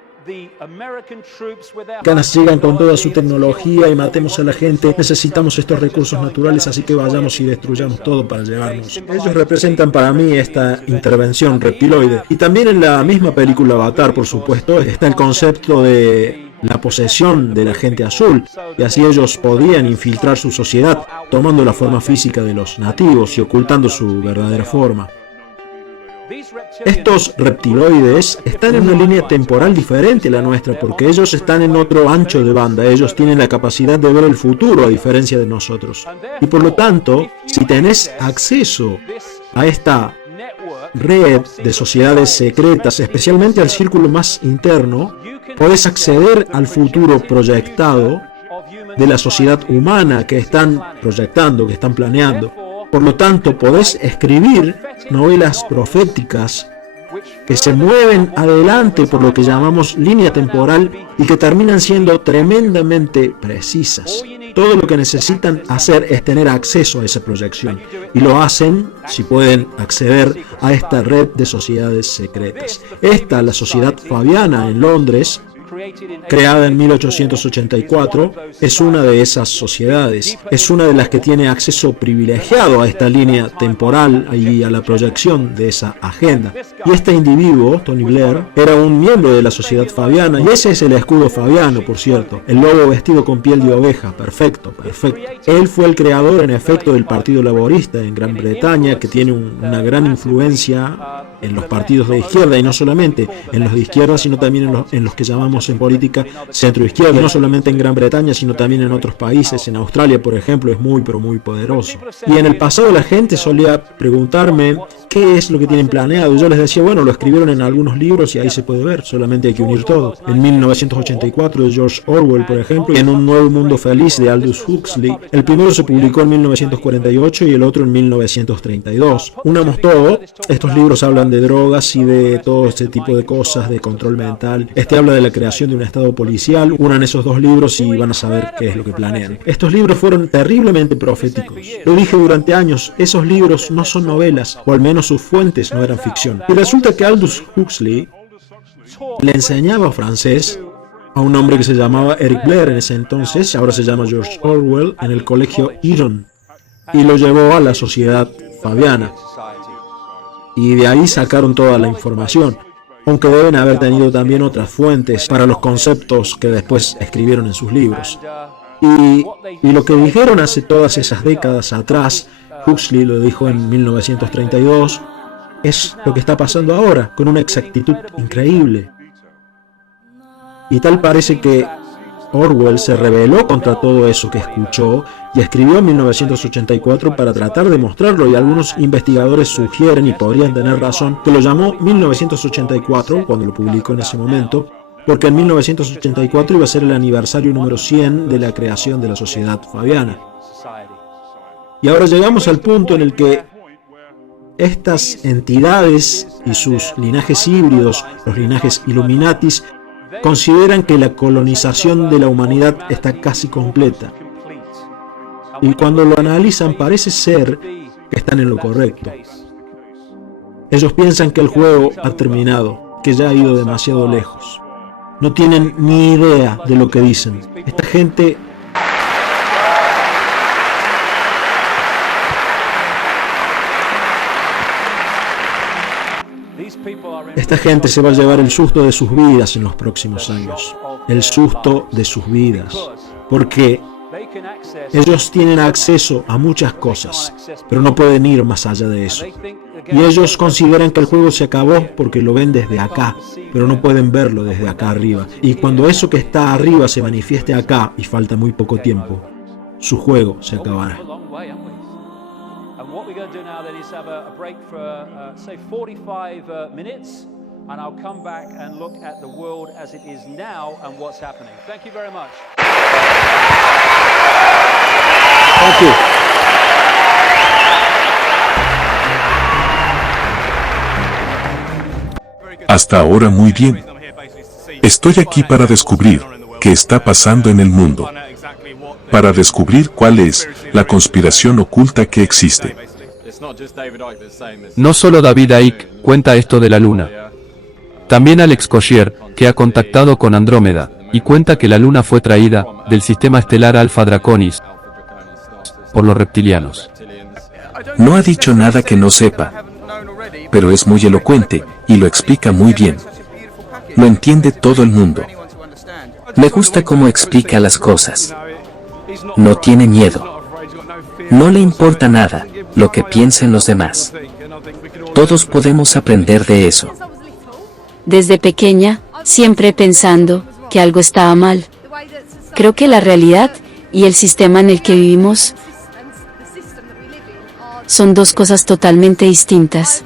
Ganas llegan con toda su tecnología y matemos a la gente. Necesitamos estos recursos naturales, así que vayamos y destruyamos todo para llevarnos. Ellos representan para mí esta intervención reptiloide. Y también en la misma película Avatar, por supuesto, está el concepto de la posesión de la gente azul, y así ellos podían infiltrar su sociedad tomando la forma física de los nativos y ocultando su verdadera forma. Estos reptiloides están en una línea temporal diferente a la nuestra porque ellos están en otro ancho de banda, ellos tienen la capacidad de ver el futuro a diferencia de nosotros. Y por lo tanto, si tenés acceso a esta red de sociedades secretas, especialmente al círculo más interno, podés acceder al futuro proyectado de la sociedad humana que están proyectando, que están planeando. Por lo tanto, podés escribir novelas proféticas que se mueven adelante por lo que llamamos línea temporal y que terminan siendo tremendamente precisas. Todo lo que necesitan hacer es tener acceso a esa proyección, y lo hacen si pueden acceder a esta red de sociedades secretas. La sociedad fabiana en Londres, creada en 1884, es una de esas sociedades. Es una de las que tiene acceso privilegiado a esta línea temporal y a la proyección de esa agenda. Y este individuo, Tony Blair, era un miembro de la sociedad fabiana, y ese es el escudo fabiano, por cierto. El lobo vestido con piel de oveja. Perfecto, perfecto. Él fue el creador, en efecto, del Partido Laborista en Gran Bretaña, que tiene una gran influencia en los partidos de izquierda, y no solamente en los de izquierda, sino también en los que llamamos en política centro-izquierda, y no solamente en Gran Bretaña, sino también en otros países. En Australia, por ejemplo, es muy, pero muy poderoso. Y en el pasado la gente solía preguntarme qué es lo que tienen planeado. Yo les decía, bueno, lo escribieron en algunos libros y ahí se puede ver, solamente hay que unir todo. En 1984 de George Orwell, por ejemplo, y en Un Nuevo Mundo Feliz de Aldous Huxley, el primero se publicó en 1948 y el otro en 1932. Unamos todo. Estos libros hablan de drogas y de todo este tipo de cosas, de control mental. Este habla de la creación de un estado policial. Unan esos dos libros y van a saber qué es lo que planean. Estos libros fueron terriblemente proféticos. Lo dije durante años, esos libros no son novelas, o al menos sus fuentes no eran ficción. Y resulta que Aldous Huxley le enseñaba francés a un hombre que se llamaba Eric Blair en ese entonces, ahora se llama George Orwell, en el colegio Eton, y lo llevó a la sociedad fabiana. Y de ahí sacaron toda la información, aunque deben haber tenido también otras fuentes para los conceptos que después escribieron en sus libros. Y lo que dijeron hace todas esas décadas atrás, Huxley lo dijo en 1932, es lo que está pasando ahora, con una exactitud increíble. Y tal parece que Orwell se rebeló contra todo eso que escuchó y escribió en 1984 para tratar de mostrarlo, y algunos investigadores sugieren, y podrían tener razón, que lo llamó 1984 cuando lo publicó en ese momento, porque en 1984 iba a ser el aniversario número 100 de la creación de la sociedad fabiana. Y ahora llegamos al punto en el que estas entidades y sus linajes híbridos, los linajes Illuminatis, consideran que la colonización de la humanidad está casi completa. Y cuando lo analizan parece ser que están en lo correcto. Ellos piensan que el juego ha terminado, que ya ha ido demasiado lejos. No tienen ni idea de lo que dicen. Esta gente se va a llevar el susto de sus vidas en los próximos años. El susto de sus vidas. Porque ellos tienen acceso a muchas cosas, pero no pueden ir más allá de eso. Y ellos consideran que el juego se acabó porque lo ven desde acá, pero no pueden verlo desde acá arriba. Y cuando eso que está arriba se manifieste acá, y falta muy poco tiempo, su juego se acabará. And I'll come back and look at the world as it is now and what's happening. Thank you very much. Thank you. Hasta ahora muy bien. Estoy aquí para descubrir qué está pasando en el mundo. Para descubrir cuál es la conspiración oculta que existe. No solo David Icke cuenta esto de la Luna. También Alex Collier, que ha contactado con Andrómeda, y cuenta que la Luna fue traída del sistema estelar Alpha Draconis por los reptilianos. No ha dicho nada que no sepa, pero es muy elocuente y lo explica muy bien. Lo entiende todo el mundo. Me gusta cómo explica las cosas. No tiene miedo. No le importa nada lo que piensen los demás. Todos podemos aprender de eso. Desde pequeña, siempre pensando que algo estaba mal. Creo que la realidad y el sistema en el que vivimos son dos cosas totalmente distintas.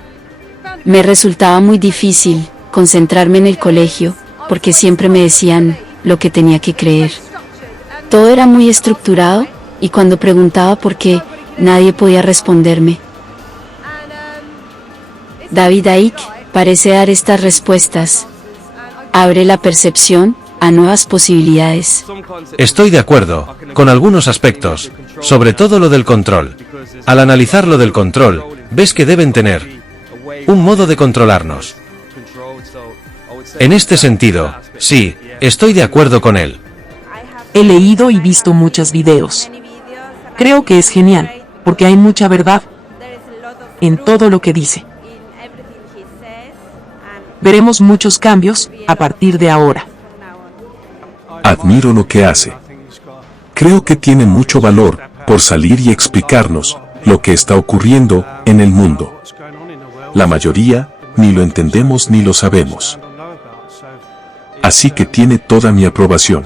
Me resultaba muy difícil concentrarme en el colegio, porque siempre me decían lo que tenía que creer. Todo era muy estructurado, y cuando preguntaba por qué, nadie podía responderme. David Icke parece dar estas respuestas. Abre la percepción a nuevas posibilidades. Estoy de acuerdo con algunos aspectos, sobre todo lo del control. Al analizar lo del control, ves que deben tener un modo de controlarnos. En este sentido, sí, estoy de acuerdo con él. He leído y visto muchos videos. Creo que es genial, porque hay mucha verdad en todo lo que dice. Veremos muchos cambios a partir de ahora. Admiro lo que hace. Creo que tiene mucho valor por salir y explicarnos lo que está ocurriendo en el mundo. La mayoría ni lo entendemos ni lo sabemos. Así que tiene toda mi aprobación.